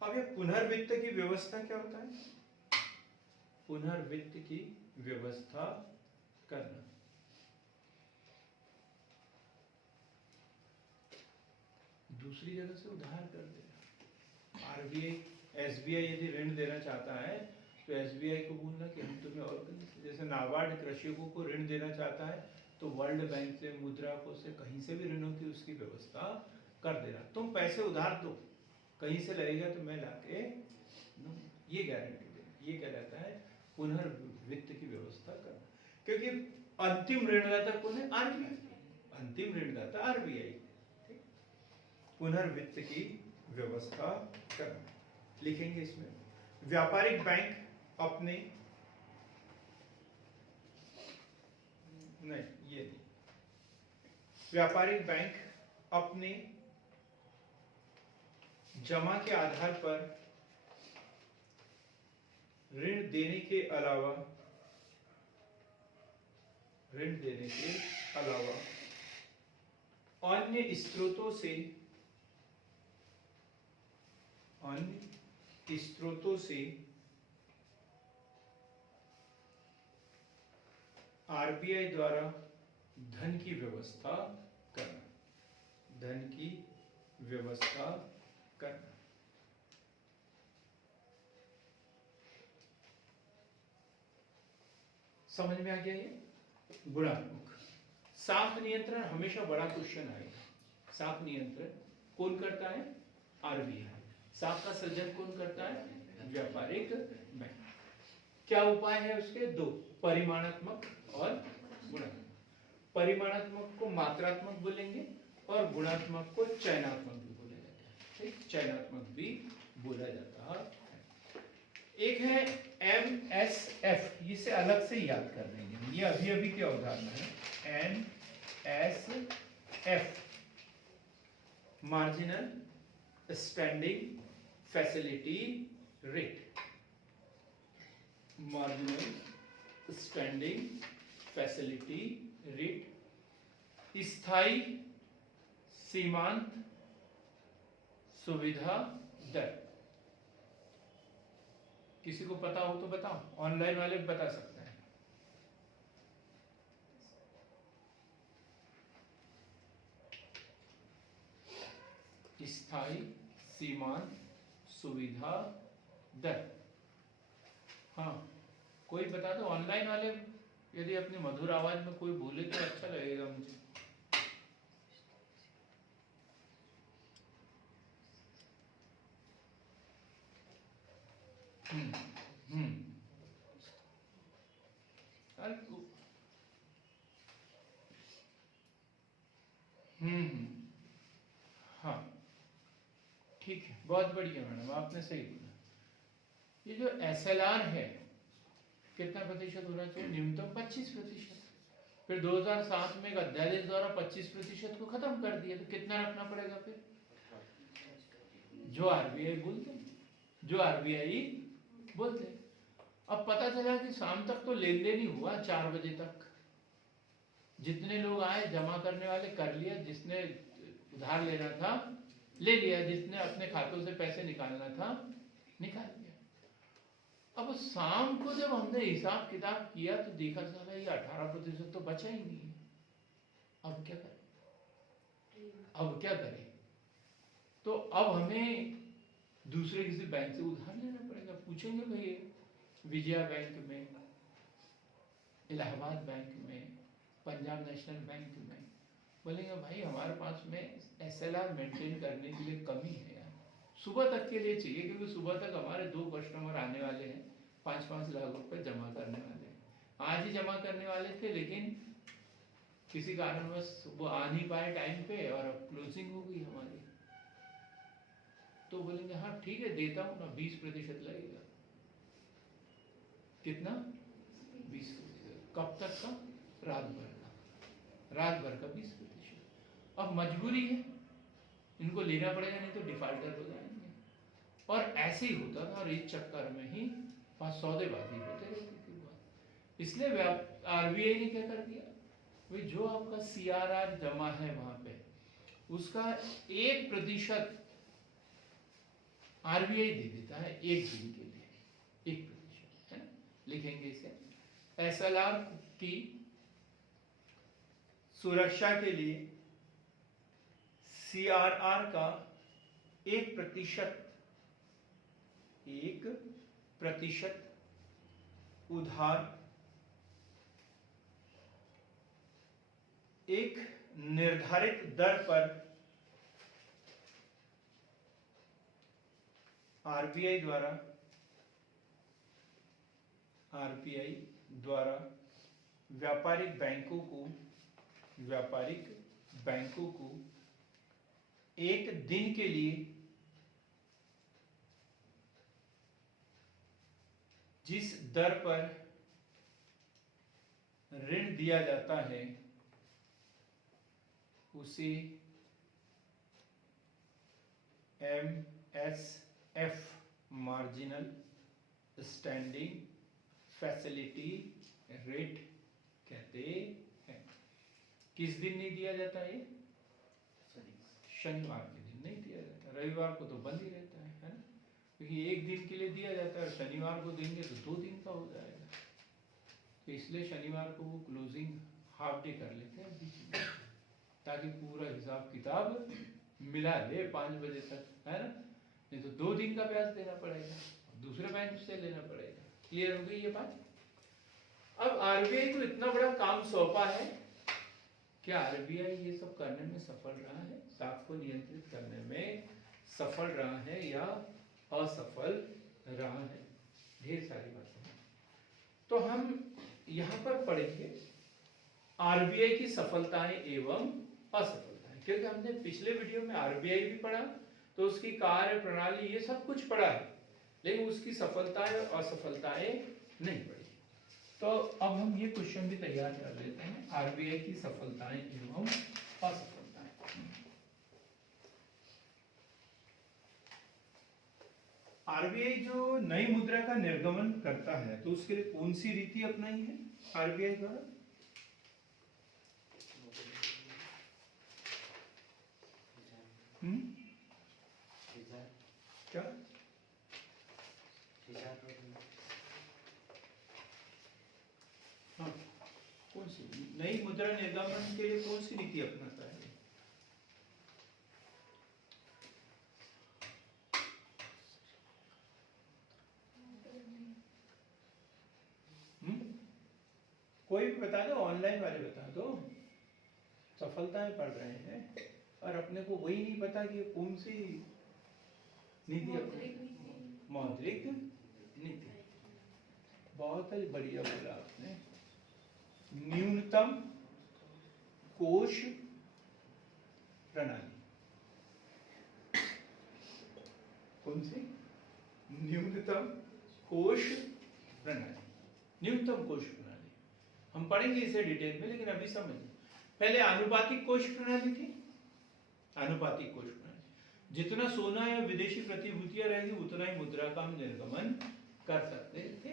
अब ये पुनर्वित्त की व्यवस्था क्या होता है? पुनर्वित्त की व्यवस्था करना, दूसरी जगह से उधार कर देना। RBI, SBI यदि ऋण देना चाहता है तो SBI को बोलना कि हम तुम्हें और, जैसे नाबार्ड कृषकों को ऋण देना चाहता है तो वर्ल्ड बैंक से, मुद्रा कोष से, कहीं से भी ऋणों की उसकी व्यवस्था कर देना। तुम पैसे उधार दो, कहीं से लगेगा तो मैं लाके, ये गारंटी देना। ये क्या रहता है? पुनर्वित्त की व्यवस्था करना। क्योंकि अंतिम ऋणदाता कौन है? RBI, अंतिम ऋणदाता RBI। पुनर्वित्त की व्यवस्था करना लिखेंगे इसमें। व्यापारिक बैंक अपने, नहीं ये नहीं, व्यापारिक बैंक अपने जमा के आधार पर ऋण देने के अलावा, ऋण देने के अलावा अन्य स्रोतों से, अन्य स्रोतों से RBI द्वारा धन की व्यवस्था करना, धन की व्यवस्था करना। समझ में आ गया ये? गुणात्मक साख नियंत्रण हमेशा बड़ा क्वेश्चन आएगा। साख नियंत्रण कौन करता है? RBI। साख का सृजन कौन करता है? व्यापारिक बैंक। क्या उपाय है उसके? 2, परिमाणात्मक और गुणात्मक। परिमाणात्मक को मात्रात्मक बोलेंगे और गुणात्मक को चयनात्मक भी बोला जाता है। ठीक, चयनात्मक भी बोला जाता है। एक है MSF, इसे अलग से याद कर लेंगे, ये अभी अभी क्या उदाहरण है। MSF marginal standing facility rate, marginal standing facility rate, स्थायी सीमांत सुविधा दर। किसी को पता हो तो बताओ, ऑनलाइन वाले भी बता सकते हैं। स्थायी सीमांत सुविधा दर, हाँ कोई बता दो ऑनलाइन वाले, यदि अपनी मधुर आवाज में कोई बोले तो अच्छा लगेगा मुझे। हम्म अरे हाँ ठीक है, बहुत बढ़िया मैडम, आपने सही बोला। ये जो SLR है कितना प्रतिशत होना चाहिए, न्यूनतम 25%। फिर 2007 में एक अध्यादेश द्वारा 25% को खत्म कर दिया, तो कितना रखना पड़ेगा फिर, जो RBI बोलते, जो RBI बोलते। अब पता चला कि शाम तक तो लेन देन ही हुआ, 4 बजे तक जितने लोग आए जमा करने वाले कर लिया, जिसने उधार लेना था ले लिया, जिसने अपने खातों से पैसे निकालना था निकाल लिया। अब शाम को जब हमने हिसाब किताब किया तो देखा चला ये 18% तो बचा ही नहीं है। अब क्या करें, अब क्या करें, तो अब हमें दूसरे किसी बैंक से उधार लेना पड़ेगा। पूछेंगे भाई विजया बैंक में, इलाहाबाद बैंक में, पंजाब नेशनल बैंक में, बोलेंगे भाई हमारे पास में SLR मेंटेन करने के लिए कमी है यार, सुबह तक के लिए चाहिए, क्योंकि सुबह तक हमारे 2 कस्टमर आने वाले हैं, 5-5 लाख रुपए जमा करने वाले हैं। आज ही जमा करने वाले थे लेकिन किसी कारणवश वो आ नहीं पाए टाइम पे और अब क्लोजिंग हो गई हमारी। तो बोलेंगे हाँ ठीक है देता हूँ ना, 20% लगेगा। कितना, 20%। कब तक का, रात भर का, रात भर का 20%। अब मजबूरी है, इनको लेना पड़ेगा, नहीं तो डिफाल्टर हो जाएंगे। और ऐसे ही होता था, और इस चक्कर में ही पास सौदेबाजी होते रहती थी। इसलिए RBI ने क्या कर दिया, भाई जो आपका CRR जमा है वहां पे उसका 1% RBI दे देता है 1 दिन के लिए, 1% है ना, लिखेंगे इसे। SLR की सुरक्षा के लिए CRR का 1% उधार एक निर्धारित दर पर RBI द्वारा व्यापारिक बैंकों को 1 दिन के लिए जिस दर पर ऋण दिया जाता है उसे MSF marginal standing facility rate कहते हैं। किस दिन नहीं दिया जाता है, शनिवार के दिन नहीं दिया जाता, रविवार को तो बंद ही रहता है ना, क्योंकि 1 दिन के लिए दिया जाता है, शनिवार को देंगे तो 2 दिन का हो जाएगा, तो इसलिए शनिवार को वो क्लोजिंग हाफ डे कर लेते हैं बीच में, ताकि पूरा हिसाब किताब मिला ले 5 बजे तक, है ना, नहीं तो 2 दिन का ब्याज देना पड़ेगा, दूसरे बैंक से लेना पड़ेगा। क्लियर हो गई ये बात। अब RBI को इतना बड़ा काम सौंपा है, क्या RBI ये सब करने में सफल रहा है, साख को नियंत्रित करने में सफल रहा है या असफल रहा है, ढेर सारी बातें हैं। तो हम यहाँ पर पढ़ेंगे RBI की सफलताएं एवं असफलताएं। क्योंकि हमने पिछले वीडियो में आरबीआई भी पढ़ा, तो उसकी कार्य प्रणाली ये सब कुछ पढ़ा है, लेकिन उसकी सफलताएं और असफलताएं नहीं पढ़ी। तो अब हम ये क्वेश्चन भी तैयार कर लेते हैं, आरबीआई की सफलताएं एवं असफलताएं। आरबीआई जो नई मुद्रा का निर्गमन करता है तो उसके लिए कौन सी रीति अपनाई है आरबीआई द्वारा? क्या हाँ, कौन सी नई मुद्रा निर्गमन के लिए कौन सी नीति अपनाता है? कोई भी बता दो, ऑनलाइन वाले बता दो। सफलताएं पढ़ रहे हैं और अपने को वही नहीं पता कि कौन सी नीति अपनी। मौद्रिक नीति, बहुत ही बढ़िया बोला आपने। न्यूनतम कोष प्रणाली, कौन सी? न्यूनतम कोष प्रणाली, न्यूनतम कोष प्रणाली। हम पढ़ेंगे इसे डिटेल में, लेकिन अभी समझिए। पहले आनुपातिक कोष प्रणाली थी। आनुपातिक कोष प्रणाली, जितना सोना या विदेशी प्रतिभूतियां रहेगी उतना ही मुद्रा का हम निर्गमन कर सकते थे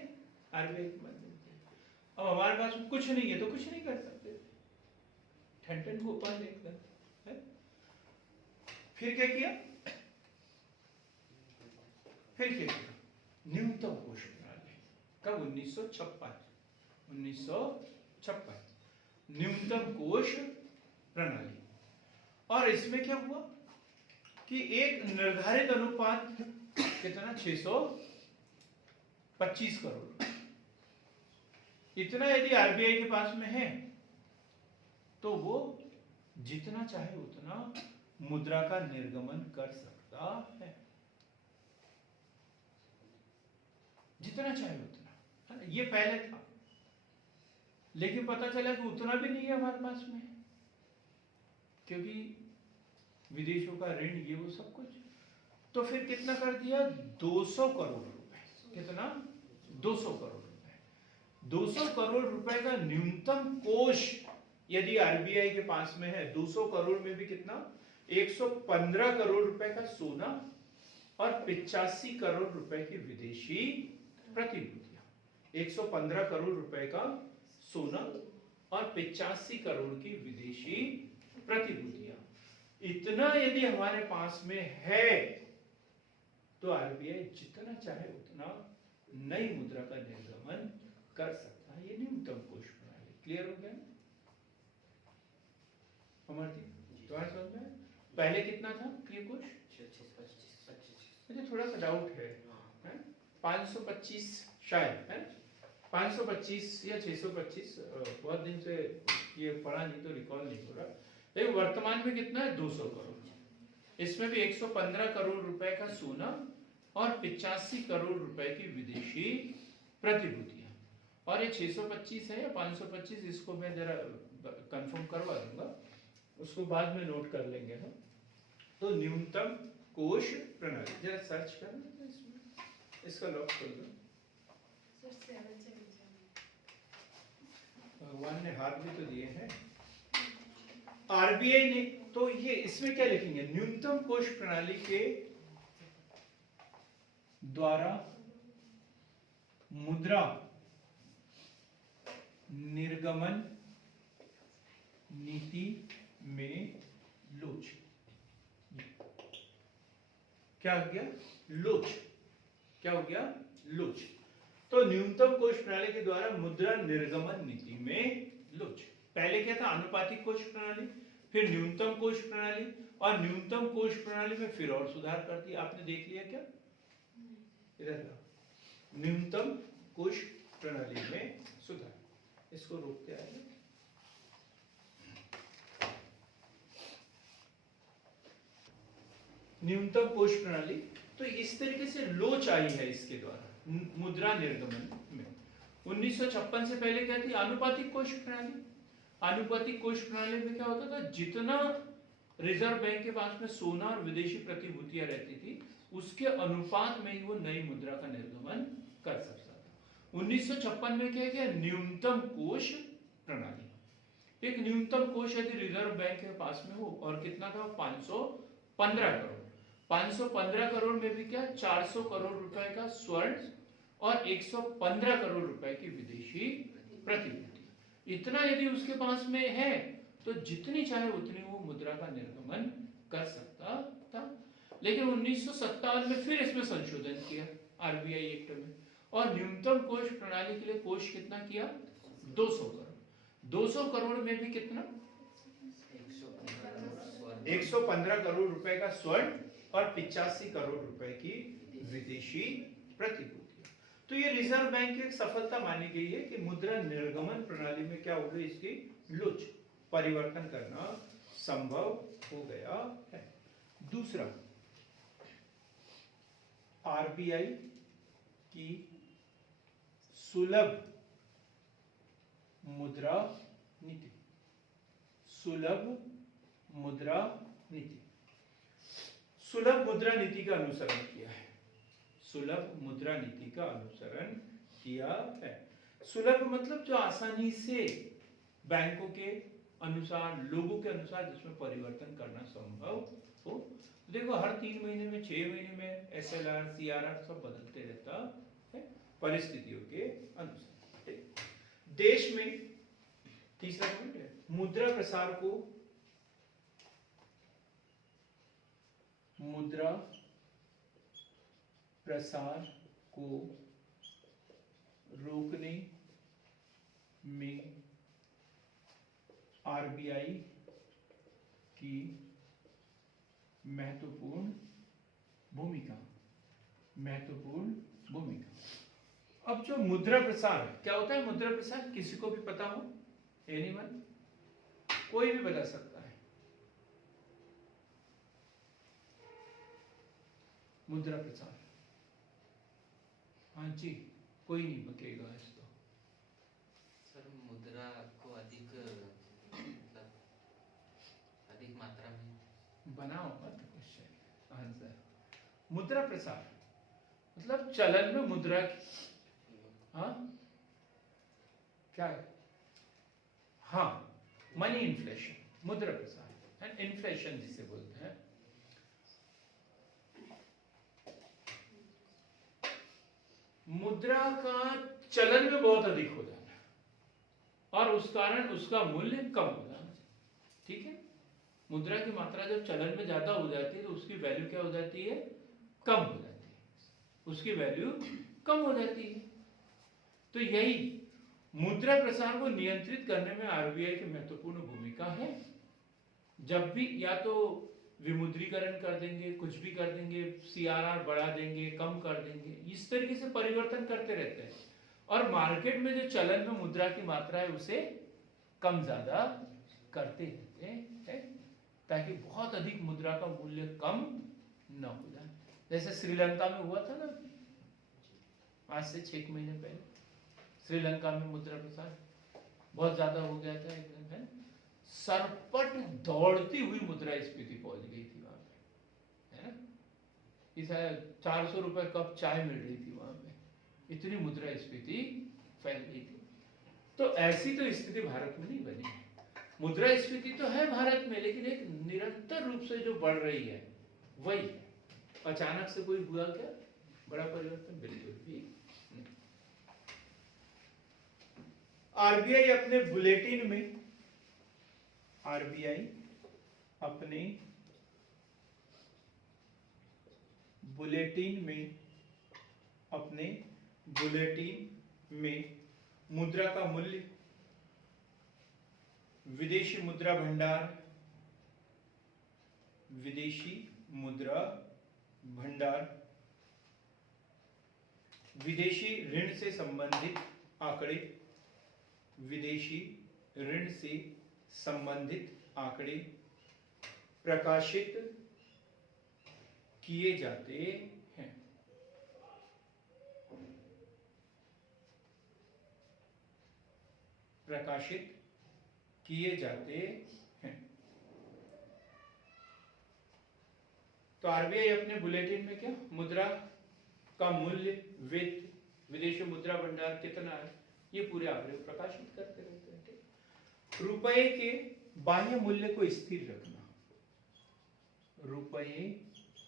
आरबीआई के माध्यम से। अब हमारे पास कुछ नहीं है तो कुछ नहीं कर सकते थे, ठन गोपाल एकदम है। फिर क्या किया? न्यूनतम कोष प्रणाली कब? 1956 न्यूनतम कोष प्रणाली। और इसमें क्या हुआ कि एक निर्धारित अनुपात कितना? 625 करोड़। इतना यदि आरबीआई के पास में है तो वो जितना चाहे उतना मुद्रा का निर्गमन कर सकता है, जितना चाहे उतना, है ना? ये पहले था, लेकिन पता चला कि उतना भी नहीं है हमारे पास में, क्योंकि विदेशों का ऋण ये वो सब कुछ। तो फिर कितना कर दिया? 200 करोड़ रुपए। कितना? 200 करोड़ रुपए। 200 करोड़ रुपए का न्यूनतम कोष यदि आरबीआई के पास में है, 200 करोड़ में भी कितना? 115 करोड़ रुपए का सोना और 85 करोड़ रुपए की विदेशी प्रतिभूतियां। 115 करोड़ रुपए का सोना और 85 करोड़ की विदेशी प्रतिभूतियां। इतना यदि हमारे पास में है तो आरबीआई जितना चाहे उतना नई मुद्रा का निर्गमन कर सकता है। ये न्यूनतम कोष प्रणाली। क्लियर हो गया हमारी? तुम्हारे समझ में? पहले कितना था ये कोष? मुझे थोड़ा सा डाउट है, 525 शायद, है 525 या 625, बहुत दिन से ये पढ़ा नहीं तो रिकॉल नहीं हो रहा। लेकिन वर्तमान में कितना है? 200 करोड़। इसमें भी 115 करोड़ रुपए का सोना और 85 करोड़ रुपए की विदेशी प्रतिभूतियां। और ये 625 है या 525, इसको मैं जरा कंफर्म करवा दूंगा, उसको बाद में नोट कर लेंगे हम। तो न्यूनतम कोष प्रणाली जरा सर्च करना इसमें, इसका लॉक कर दो। भगवान ने हाथ भी तो दिए हैं। आरबीआई ने तो ये इसमें क्या लिखेंगे? न्यूनतम कोष प्रणाली के द्वारा मुद्रा निर्गमन नीति में लोच। क्या हो गया? लोच। क्या हो गया? लोच। तो न्यूनतम कोष प्रणाली के द्वारा मुद्रा निर्गमन नीति में लोच। पहले क्या था? अनुपातिक कोष प्रणाली, फिर न्यूनतम कोष प्रणाली, और न्यूनतम कोष प्रणाली में फिर और सुधार कर दिया। आपने देख लिया क्या? इधर न्यूनतम कोष प्रणाली में सुधार, इसको रोकते आएगा। न्यूनतम कोष प्रणाली, तो इस तरीके से लोच आई है इसके द्वारा मुद्रा निर्गमन में। 1956 से पहले क्या थी? आनुपातिक कोष प्रणाली। आनुपातिक कोष प्रणाली में क्या होता था? जितना रिजर्व बैंक के पास में सोना और विदेशी प्रतिभूतियां रहती थी, उसके अनुपात में ही वो नई मुद्रा का निर्गमन कर सकता था। 1956 में क्या किया, न्यूनतम कोष प्रणाली। एक न्यूनतम कोष यदि रिजर्व बैंक के पास में हो, और कितना था, 515 करोड़। 515 करोड़ में भी क्या, 400 करोड़ रुपए का स्वर्ण और 115 करोड़ रुपए की विदेशी प्रतिभूति। इतना यदि उसके पास में है तो जितनी चाहे उतनी वो मुद्रा का निर्गमन कर सकता था। लेकिन 1957 में फिर इसमें संशोधन किया आरबीआई एक्ट में, और न्यूनतम कोष प्रणाली के लिए कोष कितना किया, 200 करोड़। 200 करोड़ में भी कितना, 115 करोड़ रुपए का स्वर्ण और 85 करोड़ रुपए की विदेशी प्रतिभूति। तो ये रिजर्व बैंक की एक सफलता मानी गई है कि मुद्रा निर्गमन प्रणाली में क्या हो गई, इसकी लुच परिवर्तन करना संभव हो गया है। दूसरा, आरबीआई की सुलभ मुद्रा नीति। सुलभ मुद्रा नीति, सुलभ मुद्रा नीति का अनुसरण किया है। सुलभ मुद्रा नीति का अनुसरण किया है। सुलभ मतलब जो आसानी से बैंकों के अनुसार, लोगों के अनुसार जिसमें परिवर्तन करना संभव हो। देखो हर 3 महीने में, 6 महीने में एसएलआर, सीआरआर सब बदलते रहता है परिस्थितियों के अनुसार। देश में तीसरा पॉइंट है, मुद्रा प्रसार को, मुद्रा प्रसार को रोकने में आरबीआई की महत्वपूर्ण भूमिका। महत्वपूर्ण भूमिका। अब जो मुद्रा प्रसार क्या होता है, मुद्रा प्रसार किसी को भी पता हो, एनीवन, कोई भी बता सकता है। मुद्रा प्रसार, हाँ जी, कोई नहीं बकेगा इसको। सर मुद्रा को अधिक मतलब अधिक मात्रा में बनाओ मत क्वेश्चन आंसर। मुद्रा प्रसार मतलब चलन में मुद्रा की, हाँ क्या है, हाँ मनी इन्फ्लेशन, मुद्रा प्रसार एंड इन्फ्लेशन जिसे बोलते हैं। मुद्रा का चलन में बहुत अधिक हो जाना और उस कारण उसका मूल्य कम हो जाना, ठीक है। मुद्रा की मात्रा जब चलन में ज्यादा हो जाती है तो उसकी वैल्यू क्या हो जाती है, कम हो जाती है, उसकी वैल्यू कम हो जाती है। तो यही मुद्रा प्रसार को नियंत्रित करने में आरबीआई की महत्वपूर्ण भूमिका है। जब भी या तो विमुद्रीकरण कर देंगे, कुछ भी कर देंगे, सीआरआर बढ़ा देंगे, कम कर देंगे, इस तरीके से परिवर्तन करते रहते हैं और मार्केट में जो चलन में मुद्रा की मात्रा है उसे कम ज्यादा करते रहते हैं ताकि बहुत अधिक मुद्रा का मूल्य कम न हो जाए। जैसे श्रीलंका में हुआ था ना आज से 6 महीने पहले, श्रीलंका में मुद्रा प्रसार बहुत ज्यादा हो गया था एकदम, है सरपट दौड़ती हुई मुद्रास्फीति पहुंच गई थी वहां पे, है ना। 400 रुपए कप चाय मिल रही थी वहां पे, इतनी मुद्रास्फीति फैल गई थी। तो ऐसी तो स्थिति भारत में नहीं बनी है। मुद्रास्फीति तो है भारत में, लेकिन एक निरंतर रूप से जो बढ़ रही है वही है। अचानक से कोई हुआ क्या बड़ा परिवर्तन, बिल्कुल भी नहीं। आरबीआई अपने बुलेटिन में, आरबीआई अपने बुलेटिन में मुद्रा का मूल्य, विदेशी मुद्रा भंडार, विदेशी मुद्रा भंडार, विदेशी ऋण से संबंधित आंकड़े, विदेशी ऋण से संबंधित आंकड़े प्रकाशित किए जाते हैं। प्रकाशित किए जाते हैं। तो आरबीआई अपने बुलेटिन में क्या मुद्रा का मूल्य विदेशी मुद्रा भंडार कितना है ये पूरे आंकड़े प्रकाशित करते रहते हैं। ठीक? रुपए के बाह्य मूल्य को स्थिर रखना, रुपए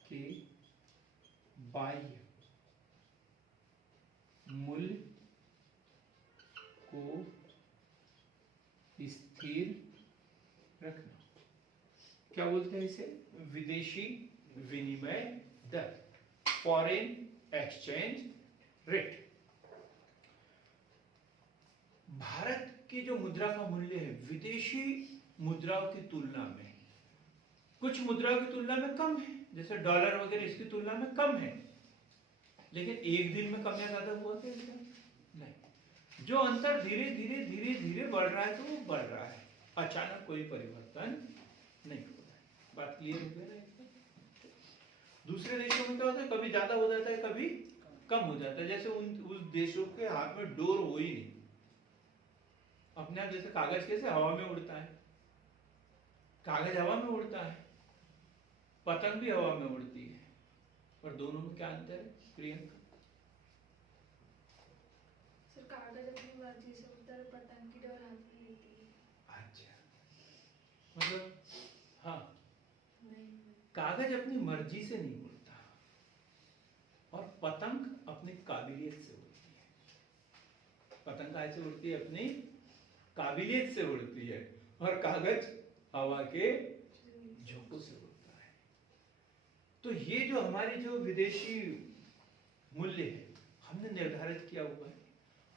के बाह्य मूल्य को स्थिर रखना, क्या बोलते हैं इसे? विदेशी विनिमय दर, फॉरेन एक्सचेंज रेट। भारत की जो मुद्रा का मूल्य है विदेशी मुद्राओं की तुलना में, कुछ मुद्राओं की तुलना में कम है, जैसे डॉलर वगैरह इसकी तुलना में कम है, लेकिन एक दिन में कम या ज्यादा हुआ क्या? नहीं। जो अंतर धीरे धीरे धीरे धीरे बढ़ रहा है तो वो बढ़ रहा है, अचानक कोई परिवर्तन नहीं हो रहा है। बात क्लियर हो गया? दूसरे देशों में क्या होता है, कभी ज्यादा हो जाता है कभी कम हो जाता है, जैसे उस देशों के हाथ में डोर हो ही नहीं, अपने आप जैसे कागज कैसे हवा में उड़ता है, कागज हवा में उड़ता है, पतंग भी हवा में उड़ती है, और दोनों में क्या अंतर है प्रियंका? सर कागज अपनी मर्जी से उड़ता है, पतंग की डोर हाथ में लेती है। अच्छा, मतलब हाँ, नहीं कागज अपनी मर्जी से नहीं उड़ता और पतंग अपनी काबिलियत से उड़ती है। पतंग कैसे उड़ती है? अपनी काबिलियत से उड़ती है, और कागज हवा के झोंकों से उड़ता है। तो ये जो हमारी जो विदेशी मूल्य है हमने निर्धारित किया हुआ है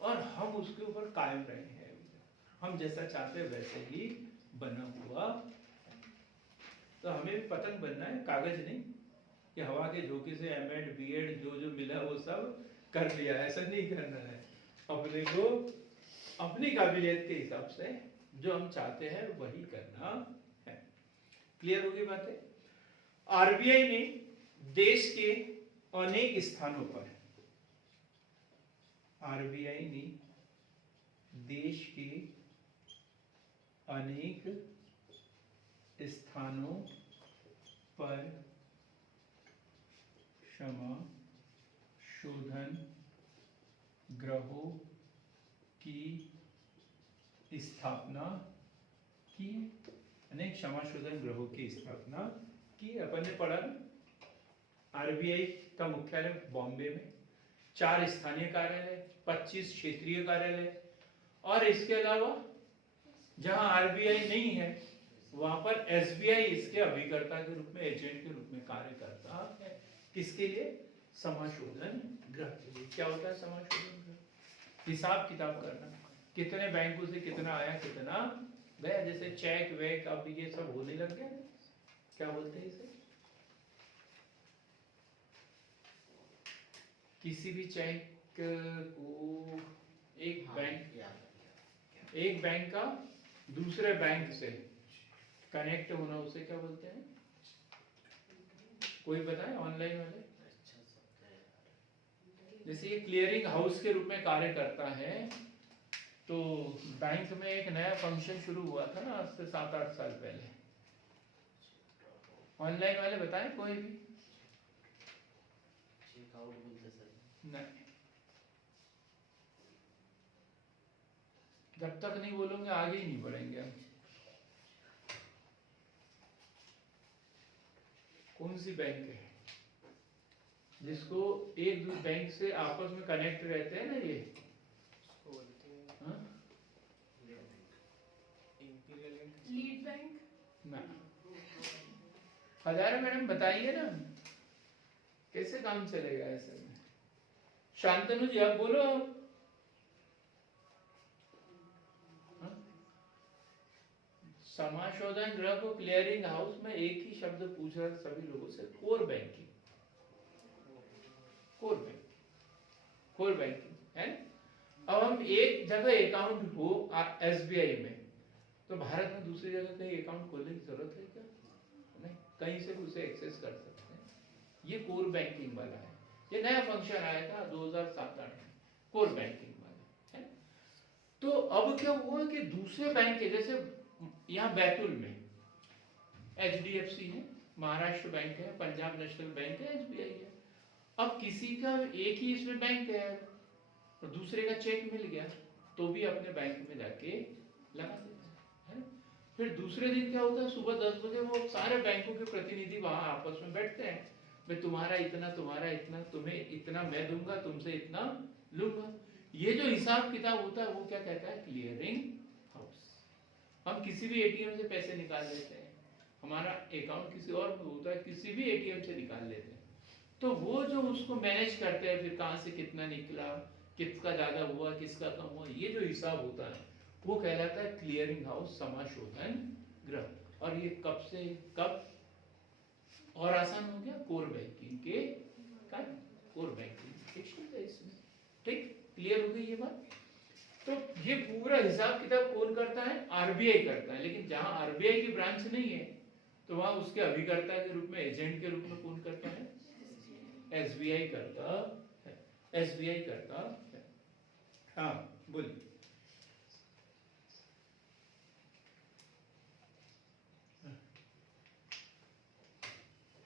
और हम उसके ऊपर कायम रहे हैं, हम जैसा चाहते हैं वैसे ही बना हुआ। तो हमें भी पतंग बनना है, कागज नहीं कि हवा के झोंके से एमएड बीएड जो जो मिला वो सब कर लिया, ऐसा नहीं करना है। अपने को अपनी काबिलियत के हिसाब से जो हम चाहते हैं वही करना है। क्लियर होगी बातें? आरबीआई ने देश के अनेक स्थानों पर, आरबीआई ने देश के अनेक स्थानों पर क्षमा शोधन गृहों की स्थापना की, अनेक क्षमा शोधन गृहों की स्थापना की। अपन ने पढ़ा आरबीआई का मुख्यालय बॉम्बे में, 4 स्थानीय कार्यालय, 25 क्षेत्रीय कार्यालय, और इसके अलावा जहां आरबीआई नहीं है वहां पर एसबीआई इसके अभिकर्ता के रूप में, एजेंट के रूप में कार्य करता है। किसके लिए? समाशोधन गृह के लिए। क्या होता है समाशोधन गृह? हिसाब किताब करना, कितने बैंकों से कितना आया कितना गया, जैसे चेक वेक अब ये सब होने लग गया। क्या बोलते हैं इसे? किसी भी चेक को एक बैंक का दूसरे बैंक से कनेक्ट होना, उसे क्या बोलते हैं? कोई बताए ऑनलाइन वाले? जैसे ये क्लियरिंग हाउस के रूप में कार्य करता है, तो बैंक में एक नया फंक्शन शुरू हुआ था ना आज से 7-8 साल पहले। ऑनलाइन वाले बताएं कोई भी? चेकआउट बोलते सर। नहीं, जब तक नहीं बोलोगे आगे ही नहीं बढ़ेंगे हम। कौन सी बैंक है जिसको एक दूसरे बैंक से आपस में कनेक्ट रहते हैं ना ये? हाँ? Lead bank. ना, हजारा मैडम बताइए ना कैसे काम चलेगा ऐसे में? शांतनु जी आप बोलो। हाँ? समाशोधन गृह को क्लियरिंग हाउस में एक ही शब्द पूछ रहा सभी लोगों से, कोर बैंकिंग। कोर बैंकिंग है। अब हम एक जगह अकाउंट हो एसबीआई में, तो भारत में दूसरी जगह कहीं अकाउंट खोलने की जरूरत है क्या? नहीं, कहीं से भी उसे एक्सेस कर सकते हैं। ये कोर बैंकिंग वाला है। ये नया फंक्शन आया था 2007-8 में, कोर बैंकिंग वाला है। तो अब क्या हुआ कि दूसरे बैंक के, जैसे यहाँ बैतूल में एचडीएफसी है, महाराष्ट्र बैंक है, पंजाब नेशनल बैंक है, एसबीआई है। अब किसी का एक ही इसमें बैंक है और दूसरे का चेक मिल गया तो भी अपने बैंक में जाके लगा देते हैं। फिर दूसरे दिन क्या होता है, सुबह 10 बजे वो सारे बैंकों के प्रतिनिधि वहां आपस में बैठते हैं, मैं तुम्हारा इतना, तुम्हें इतना मैं दूंगा, तुमसे इतना लूंगा। ये जो हिसाब किताब होता है वो क्या कहता है, क्लियरिंग हाउस। हम किसी भी एटीएम से पैसे निकाल लेते हैं, हमारा अकाउंट किसी और में होता है, किसी भी एटीएम से निकाल लेते हैं, तो वो जो उसको मैनेज करते हैं, फिर कहाँ से कितना निकला, किसका ज्यादा हुआ, किसका कम हुआ, ये जो हिसाब होता है वो कहलाता है क्लियरिंग हाउस, समाशोधन गृह। और ये कब से कब और आसान हो गया, कोर बैंकिंग के कारण, कोर बैंकिंग इसमें। ठीक, क्लियर हो गई ये बात। तो ये पूरा हिसाब किताब कौन करता है, आरबीआई करता है। लेकिन जहां आरबीआई की ब्रांच नहीं है तो वहां उसके अभिकर्ता के रूप में, एजेंट के रूप में कौन करता है, एसबीआई करता है, एसबीआई करता है। हाँ बोलिए।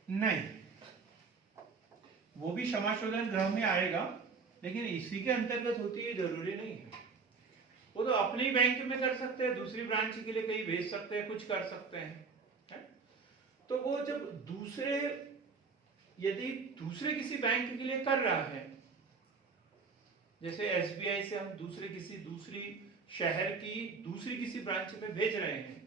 नहीं, वो भी समाशोधन गृह में आएगा, लेकिन इसी के अंतर्गत होती है जरूरी नहीं है। वो तो अपने ही बैंक में कर सकते हैं, दूसरी ब्रांच के लिए कहीं भेज सकते हैं, कुछ कर सकते हैं, है? तो वो जब दूसरे, यदि दूसरे किसी बैंक के लिए कर रहा है, जैसे एसबीआई से हम दूसरी शहर की दूसरी किसी ब्रांच में भेज रहे हैं,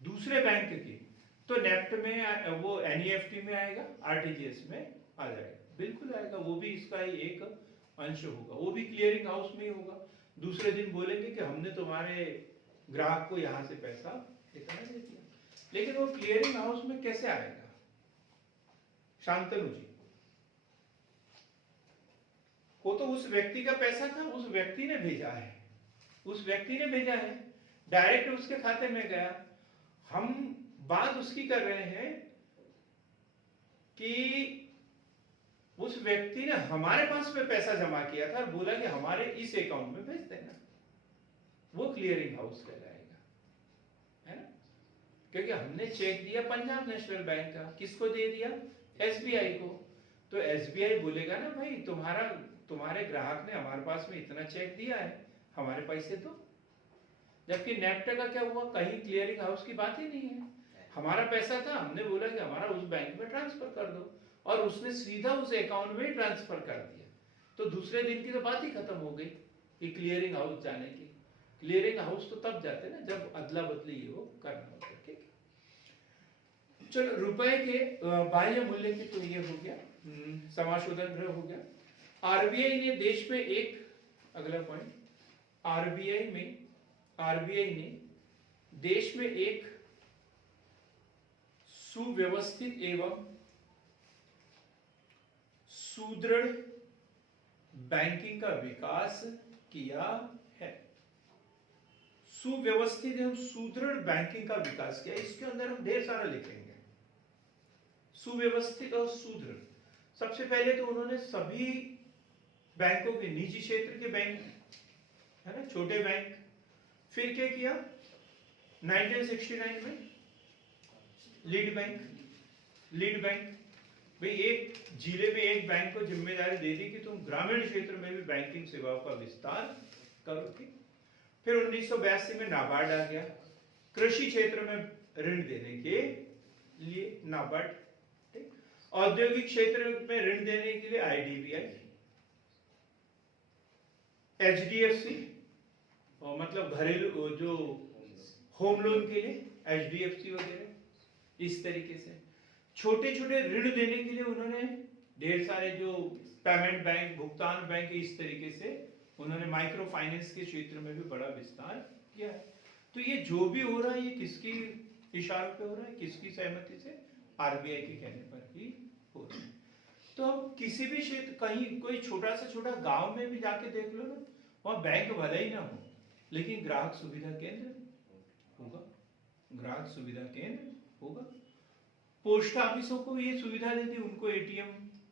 दूसरे बैंक की, तो नेफ्ट में वो एनईएफटी में आएगा, आरटीजीएस में आ जाएगा, बिल्कुल आएगा। वो भी इसका ही एक अंश होगा, वो भी क्लियरिंग हाउस में ही होगा। दूसरे दिन बोलेंगे कि हमने तुम्हारे ग्राहक को यहां से पैसा इतना दे दिया, लेकिन वो क्लियरिंग हाउस में कैसे आएगा, शांतनु जी? वो तो उस व्यक्ति का पैसा था, उस व्यक्ति ने भेजा है, उस व्यक्ति ने भेजा है, डायरेक्ट उसके खाते में गया। हम बात उसकी कर रहे हैं कि उस व्यक्ति ने हमारे पास में पैसा जमा किया था और बोला कि हमारे इस अकाउंट में भेज देना, वो क्लियरिंग हाउस कहलाएगा, है ना? क्योंकि हमने चेक दिया पंजाब नेशनल बैंक का, किसको दे दिया, एसबीआई को। तो एसबीआई बोलेगा ना, भाई तुम्हारे ग्राहक ने हमारे पास में इतना चेक दिया है, हमारे पैसे दो। जबकि नेफ्ट का क्या हुआ, कहीं क्लियरिंग हाउस की बात ही नहीं है। हमारा पैसा था, हमने बोला कि हमारा उस बैंक में ट्रांसफर कर दो, और उसने सीधा उस अकाउंट में ट्रांसफर कर दिया। तो दूसरे दिन की तो बात ही खत्म हो गई कि क्लियरिंग हाउस जाने की। क्लियरिंग हाउस तो तब जाते ना जब अदला बदली ये वो करना होता है। ठीक है, चलो रुपए के बाह्य मूल्य की तो ये हो गया, समाशोधन गृह हो गया। आरबीआई ने देश में एक, अगला पॉइंट, आरबीआई ने देश में एक सुव्यवस्थित एवं सुदृढ़ बैंकिंग का विकास किया है। सुव्यवस्थित एवं सुदृढ़ बैंकिंग का विकास किया, इसके अंदर हम ढेर सारा लिखेंगे, सुव्यवस्थित और सुदृढ़। सबसे पहले तो उन्होंने सभी बैंकों के, निजी क्षेत्र के बैंक है ना, छोटे बैंक, फिर क्या किया 1969 में लीड बैंक, भाई एक जिले में एक बैंक को जिम्मेदारी दे दी कि तुम ग्रामीण क्षेत्र में भी बैंकिंग सेवाओं का विस्तार करो। ठीक, फिर 1982 में नाबार्ड आ गया, कृषि क्षेत्र में ऋण देने के लिए नाबार्ड, ठीक, औद्योगिक क्षेत्र में ऋण देने के लिए आईडीबीआई, एचडीएफसी, और मतलब घरेलू जो होम लोन के लिए एचडीएफसी वगैरह, इस तरीके से छोटे छोटे ऋण देने के लिए उन्होंने ढेर सारे जो पेमेंट बैंक, भुगतान बैंक, इस तरीके से उन्होंने माइक्रो फाइनेंस के क्षेत्र में भी बड़ा विस्तार किया है। तो ये जो भी हो रहा है, ये किसकी इशारों पे हो रहा है, किसकी सहमति से, आरबीआई के कहने पर ही हो रहा है। तो अब किसी भी क्षेत्र, कहीं कोई छोटा से छोटा गांव में भी जाके देख लो ना, वहां बैंक भले ही ना हो, लेकिन ग्राहक सुविधा केंद्र होगा, ग्राहक सुविधा केंद्र होगा। पोस्ट ऑफिसों को ये सुविधा दे दी, उनको एटीएम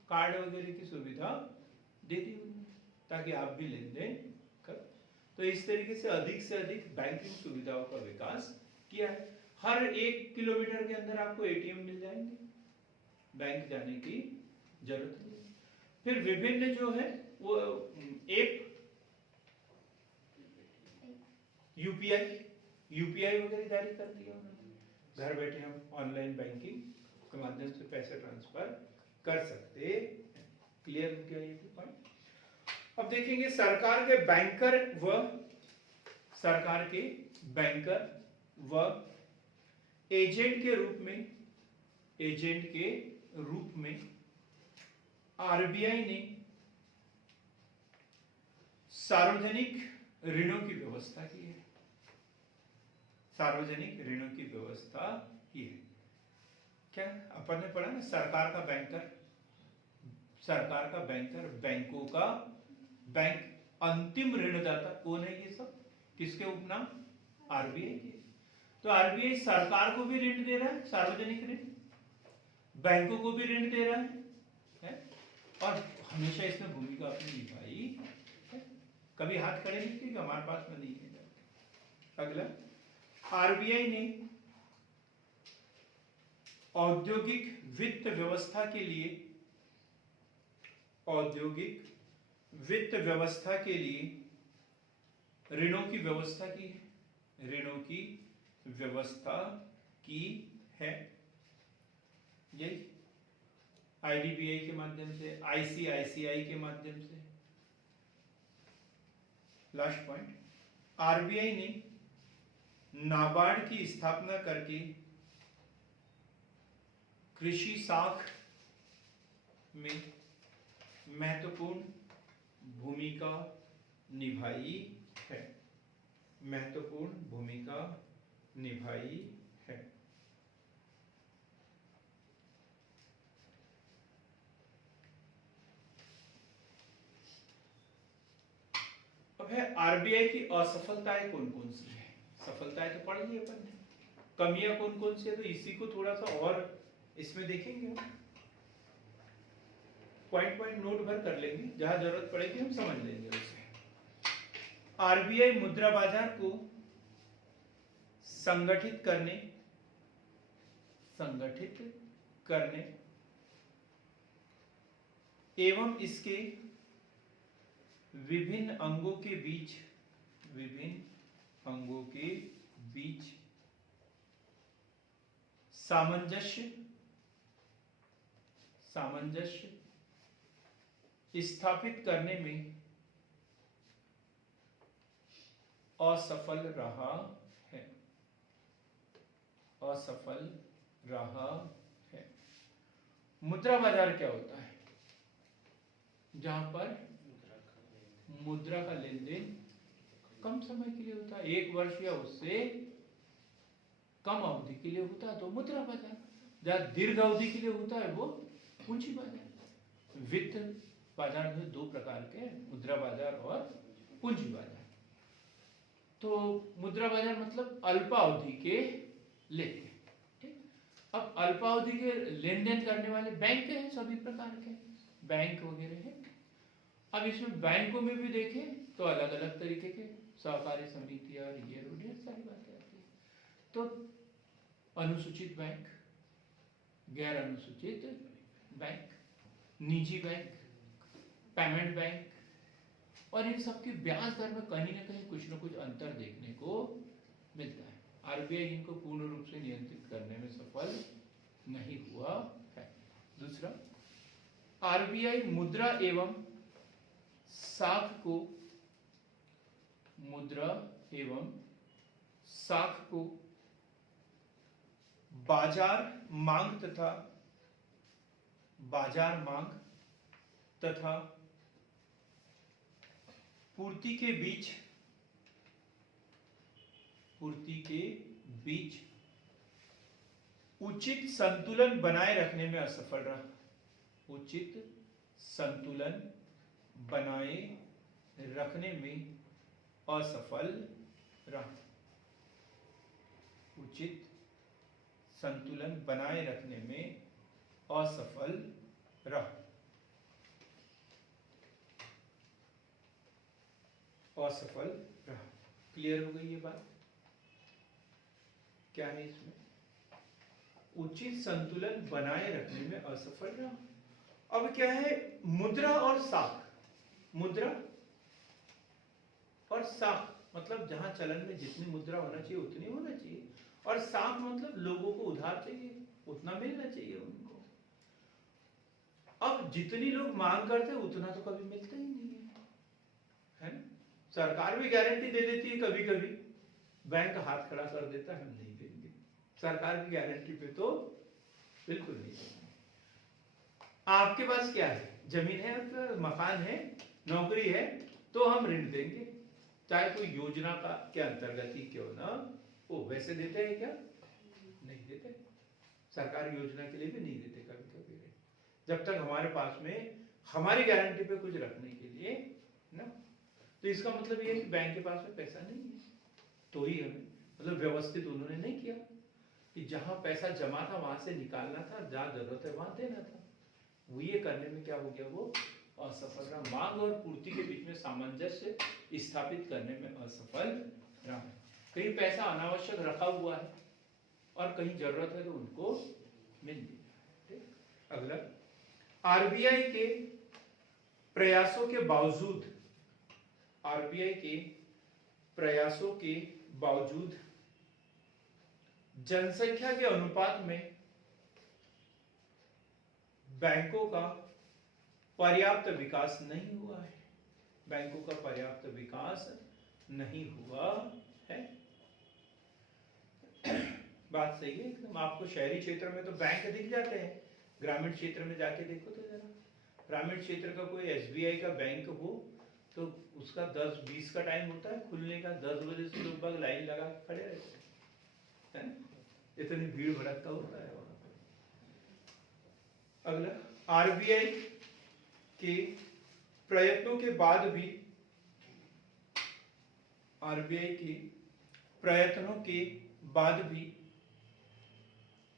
कार्ड वगैरह की सुविधा दे दी उन्होंने, ताकि आप भी लेन देन कर। तो इस तरीके से अधिक बैंकिंग सुविधाओं का विकास किया है। हर 1 किलोमीटर के अंदर आपको एटीएम मिल जाएंगे, बैंक जाने की जरूरत नहीं। फिर विभिन्न जो है वो ऐप, यूपीआई वगैरह जारी कर दिया उन्होंने। घर बैठे हम ऑनलाइन बैंकिंग के माध्यम से पैसे ट्रांसफर कर सकते हैं। क्लियर हो गया ये भी पॉइंट। अब देखेंगे सरकार के बैंकर व एजेंट के रूप में आरबीआई ने सार्वजनिक ऋणों की व्यवस्था की है। सार्वजनिक ऋणों की व्यवस्था की है। क्या अपन ने पढ़ा ना, सरकार का बैंकर, बैंकों का बैंक, अंतिम ऋणदाता कौन है? ये सब किसके उपनाम? आरबीआई के। तो आरबीआई सरकार को भी ऋण दे रहा है, सार्वजनिक ऋण, बैंकों को भी ऋण दे रहा है और हमेशा इसमें भूमिका अपनी निभाई है। कभी हाथ खड़े नहीं किए कि हमारे पास में नहीं है। अगला, आरबीआई ने औद्योगिक वित्त व्यवस्था के लिए ऋणों की व्यवस्था की है। ऋणों की व्यवस्था की है। यही आईडीबीआई के माध्यम से, आईसीआईसीआई के माध्यम से। लास्ट पॉइंट, आरबीआई ने नाबार्ड की स्थापना करके कृषि साख में महत्वपूर्ण भूमिका निभाई है। महत्वपूर्ण भूमिका निभाई है। अब है आरबीआई की असफलताएं कौन कौन सी है। सफलताएं तो पढ़ ली अपन ने, कमियां कौन कौन सी है, तो इसी को थोड़ा सा और इसमें देखेंगे। पॉइंट पॉइंट नोट भर कर लेंगे, जहां जरूरत पड़ेगी हम समझ लेंगे उसे। आरबीआई मुद्रा बाजार को संगठित करने एवं इसके विभिन्न अंगों के बीच सामंजस्य स्थापित करने में असफल रहा है। मुद्रा बाजार क्या होता है? जहां पर मुद्रा का लेन देन कम समय के लिए होता है, 1 वर्ष या उससे कम अवधि के लिए होता है तो मुद्रा बाजार। जहां दीर्घ अवधि के लिए होता है वो पूंजी बाजार। वित्त बाजार में 2 प्रकार के, मुद्रा बाजार और पूंजी बाजार। तो मुद्रा बाजार मतलब अल्पावधि के लेन देन। ठीक, अब अल्पावधि के लेन देन करने वाले बैंक हैं, सभी प्रकार के बैंक वगैरह हैं। अब इसमें बैंकों में भी देखें तो अलग अलग तरीके के सहकारी समितियां, ये ढेर सारी बातें आती है। तो अनुसूचित बैंक, गैर अनुसूचित बैंक, निजी बैंक, पेमेंट बैंक, और इन सबकी ब्याज दर में कहीं ना कहीं कुछ न कुछ अंतर देखने को मिलता है। आरबीआई इनको पूर्ण रूप से नियंत्रित करने में सफल नहीं हुआ है। दूसरा, आरबीआई मुद्रा एवं साख को बाजार मांग तथा पूर्ति के बीच उचित संतुलन बनाए रखने में असफल रहा। उचित संतुलन बनाए रखने में असफल रहा। उचित संतुलन बनाए रखने में असफल रहा। असफल रहा। क्लियर हो गई ये बात? क्या है इसमें? उचित संतुलन बनाए रखने में असफल रहा। अब क्या है? मुद्रा और साख। मुद्रा और साख मतलब जहां चलन में जितनी मुद्रा होना चाहिए उतनी होना चाहिए, और साख मतलब लोगों को उधार चाहिए उतना मिलना चाहिए उनको। अब जितनी लोग मांग करते हैं उतना तो कभी मिलता ही नहीं है ना? सरकार भी गारंटी दे देती है, कभी कभी बैंक हाथ खड़ा कर देता है, हम नहीं देंगे। सरकार की गारंटी पे तो बिल्कुल नहीं देंगे। आपके पास क्या है? जमीन है, मकान है, नौकरी है, तो हम ऋण देंगे, चाहे कोई योजना का के अंतर्गत ही क्यों ना वो। वैसे देते हैं क्या? नहीं देते। सरकारी योजना के लिए भी नहीं देते कभी कभी, जब तक हमारे पास में हमारी गारंटी पे कुछ रखने के लिए ना। तो इसका मतलब ये है कि बैंक के पास में पैसा नहीं है, तो ही हमें मतलब व्यवस्थित उन्होंने नहीं किया कि जहां पैसा जमा था वहां से निकालना था, जहां जरूरत है वहां देना था। वो ये करने में क्या हो गया? वो असफल रहा। मांग और पूर्ति के बीच में सामंजस्य स्थापित करने में असफल रहा। कहीं पैसा अनावश्यक रखा हुआ है और कहीं जरूरत है तो उनको मिल गया। अगला, आरबीआई के प्रयासों के बावजूद, आरबीआई के प्रयासों के बावजूद जनसंख्या के अनुपात में बैंकों का पर्याप्त विकास नहीं हुआ है। बैंकों का पर्याप्त विकास नहीं हुआ है। बात सही है एकदम। आपको शहरी क्षेत्र में तो बैंक दिख जाते हैं, ग्रामीण क्षेत्र में जाके देखो तो जरा। ग्रामीण क्षेत्र का कोई एसबीआई का बैंक हो तो उसका 10-20 का टाइम होता है खुलने का। 10 बजे से लोग बाग लाइन लगा के खड़े रहते हैं, इतनी भीड़ भड़कता होता है वहां पर। अगला, आरबीआई के प्रयत्नों के बाद भी, आरबीआई के प्रयत्नों के बाद भी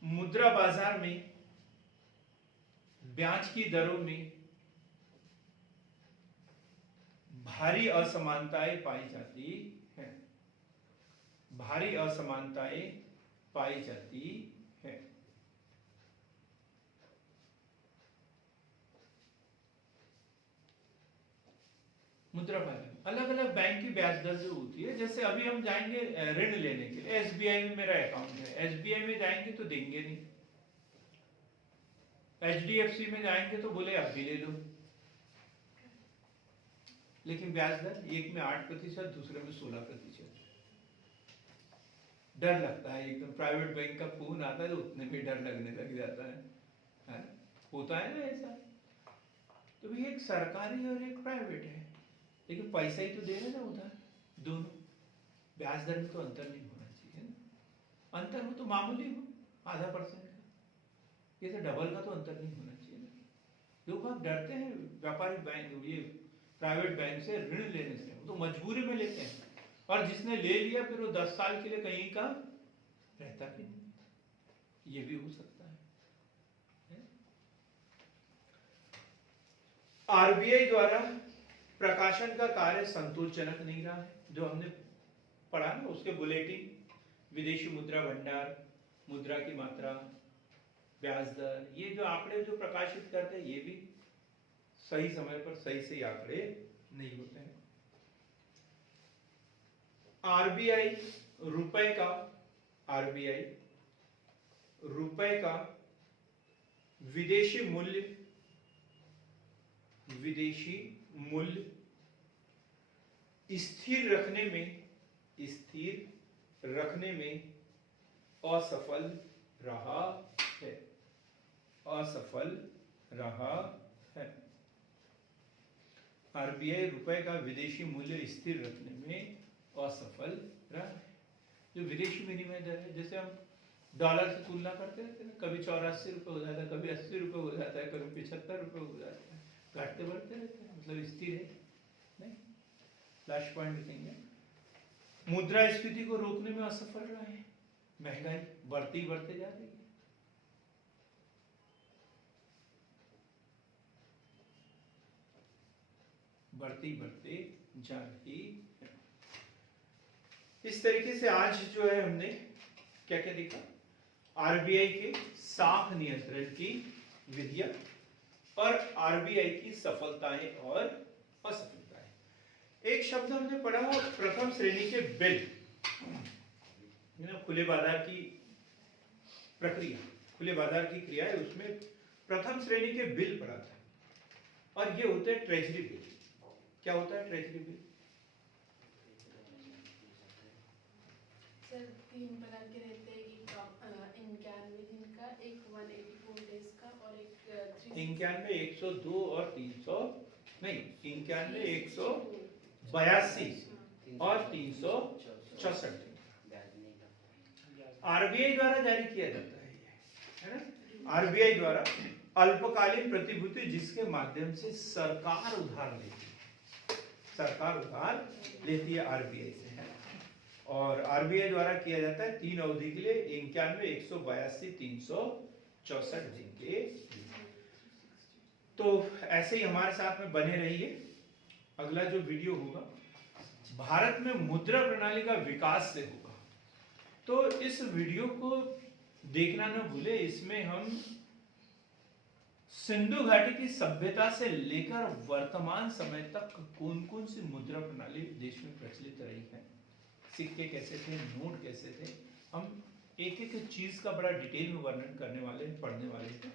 मुद्रा बाजार में ब्याज की दरों में भारी असमानताएं पाई जाती है। भारी असमानताएं पाई जाती है। मुद्रा बाजार अलग अलग बैंक की ब्याज दर जो होती है, जैसे अभी हम जाएंगे ऋण लेने के लिए, एसबीआई में मेरा अकाउंट है, एसबीआई में जाएंगे तो देंगे नहीं, एचडीएफसी में जाएंगे तो बोले अब भी ले लो, लेकिन ब्याज दर एक में 8%, दूसरे में 16%। डर लगता है एकदम। प्राइवेट बैंक का फोन आता है तो उतने में डर लगने लग जाता है? होता है ना ऐसा। तो भी एक सरकारी और एक प्राइवेट है, लेकिन पैसा ही तो दे रहे ना उधर, दोनों। ब्याज दर में तो अंतर नहीं होना चाहिए ना। अंतर हो तो मामूली हो, 0.5% का, ये तो डबल का तो अंतर नहीं होना चाहिए ना। लोग बहुत डरते हैं व्यापारिक बैंक, ये प्राइवेट बैंक से ऋण लेने से। वो तो मजबूरी में लेते हैं, और जिसने ले लिया फिर वो 10 साल के लिए कहीं का रहता भी नहीं। ये भी हो सकता है। आरबीआई द्वारा प्रकाशन का कार्य संतोषजनक नहीं रहा है। जो हमने पढ़ा ना उसके बुलेटिन, विदेशी मुद्रा भंडार, मुद्रा की मात्रा, ब्याज दर, ये जो आंकड़े जो प्रकाशित करते हैं ये भी सही समय पर सही आंकड़े नहीं होते हैं। आरबीआई रुपए का विदेशी मूल्य स्थिर रखने में असफल रहा है। आरबीआई रुपए का विदेशी मूल्य स्थिर रखने में असफल रहा है। जो विदेशी विनिमय दर है, जैसे हम डॉलर से तुलना करते रहते हैं, कभी 84 रुपए हो जाता है, कभी 80 रुपए हो जाता है, कभी 75 रुपए हो जाता है, घटते बढ़ते रहते हैं, मतलब स्थिर है नहीं। लास्ट पॉइंट देखेंगे, मुद्रास्फीति को रोकने में असफल रहा है। महंगाई बढ़ती जा रही है। बढ़ते जा रही है। इस तरीके से आज जो है हमने क्या क्या देखा? आरबीआई के साख नियंत्रण की विधियां और आरबीआई की सफलताएं और असफलताएं। एक शब्द हमने पढ़ा प्रथम श्रेणी के बिल, खुले बाजार की प्रक्रिया, खुले बाजार की क्रिया है, उसमें प्रथम श्रेणी के बिल पढ़ा था, और ये होते हैं ट्रेजरी बिल। क्या होता है ट्रेजरी बिल? सर 3 प्रकार के रहते हैं, एक 91 दिन का, एक 184 डेज का और एक 91, 102 और 300 नहीं, 91, 182 और 364 दिन आरबीआई द्वारा जारी किया जाता है ये, है ना? आरबीआई द्वारा अल्पकालीन प्रतिभूति जिसके माध्यम से सरकार उधार लेती है, सरकार उधार लेती है आरबीआई से, है। और आरबीआई द्वारा किया जाता है 3 अवधि के लिए, 91, 182, 364 दिन के लिए। तो ऐसे ही हमारे साथ में बने रहिए। अगला जो वीडियो होगा भारत में मुद्रा प्रणाली का विकास से होगा, तो इस वीडियो को देखना न भूले। इसमें हम सिंधु घाटी की सभ्यता से लेकर वर्तमान समय तक कौन कौन सी मुद्रा प्रणाली देश में प्रचलित रही है, सिक्के कैसे थे, नोट कैसे थे, हम एक एक चीज का बड़ा डिटेल में वर्णन करने वाले हैं, पढ़ने वाले हैं।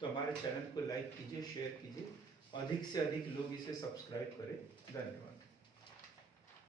तो हमारे चैनल को लाइक कीजिए, शेयर कीजिए, अधिक से अधिक लोग इसे सब्सक्राइब करें। धन्यवाद।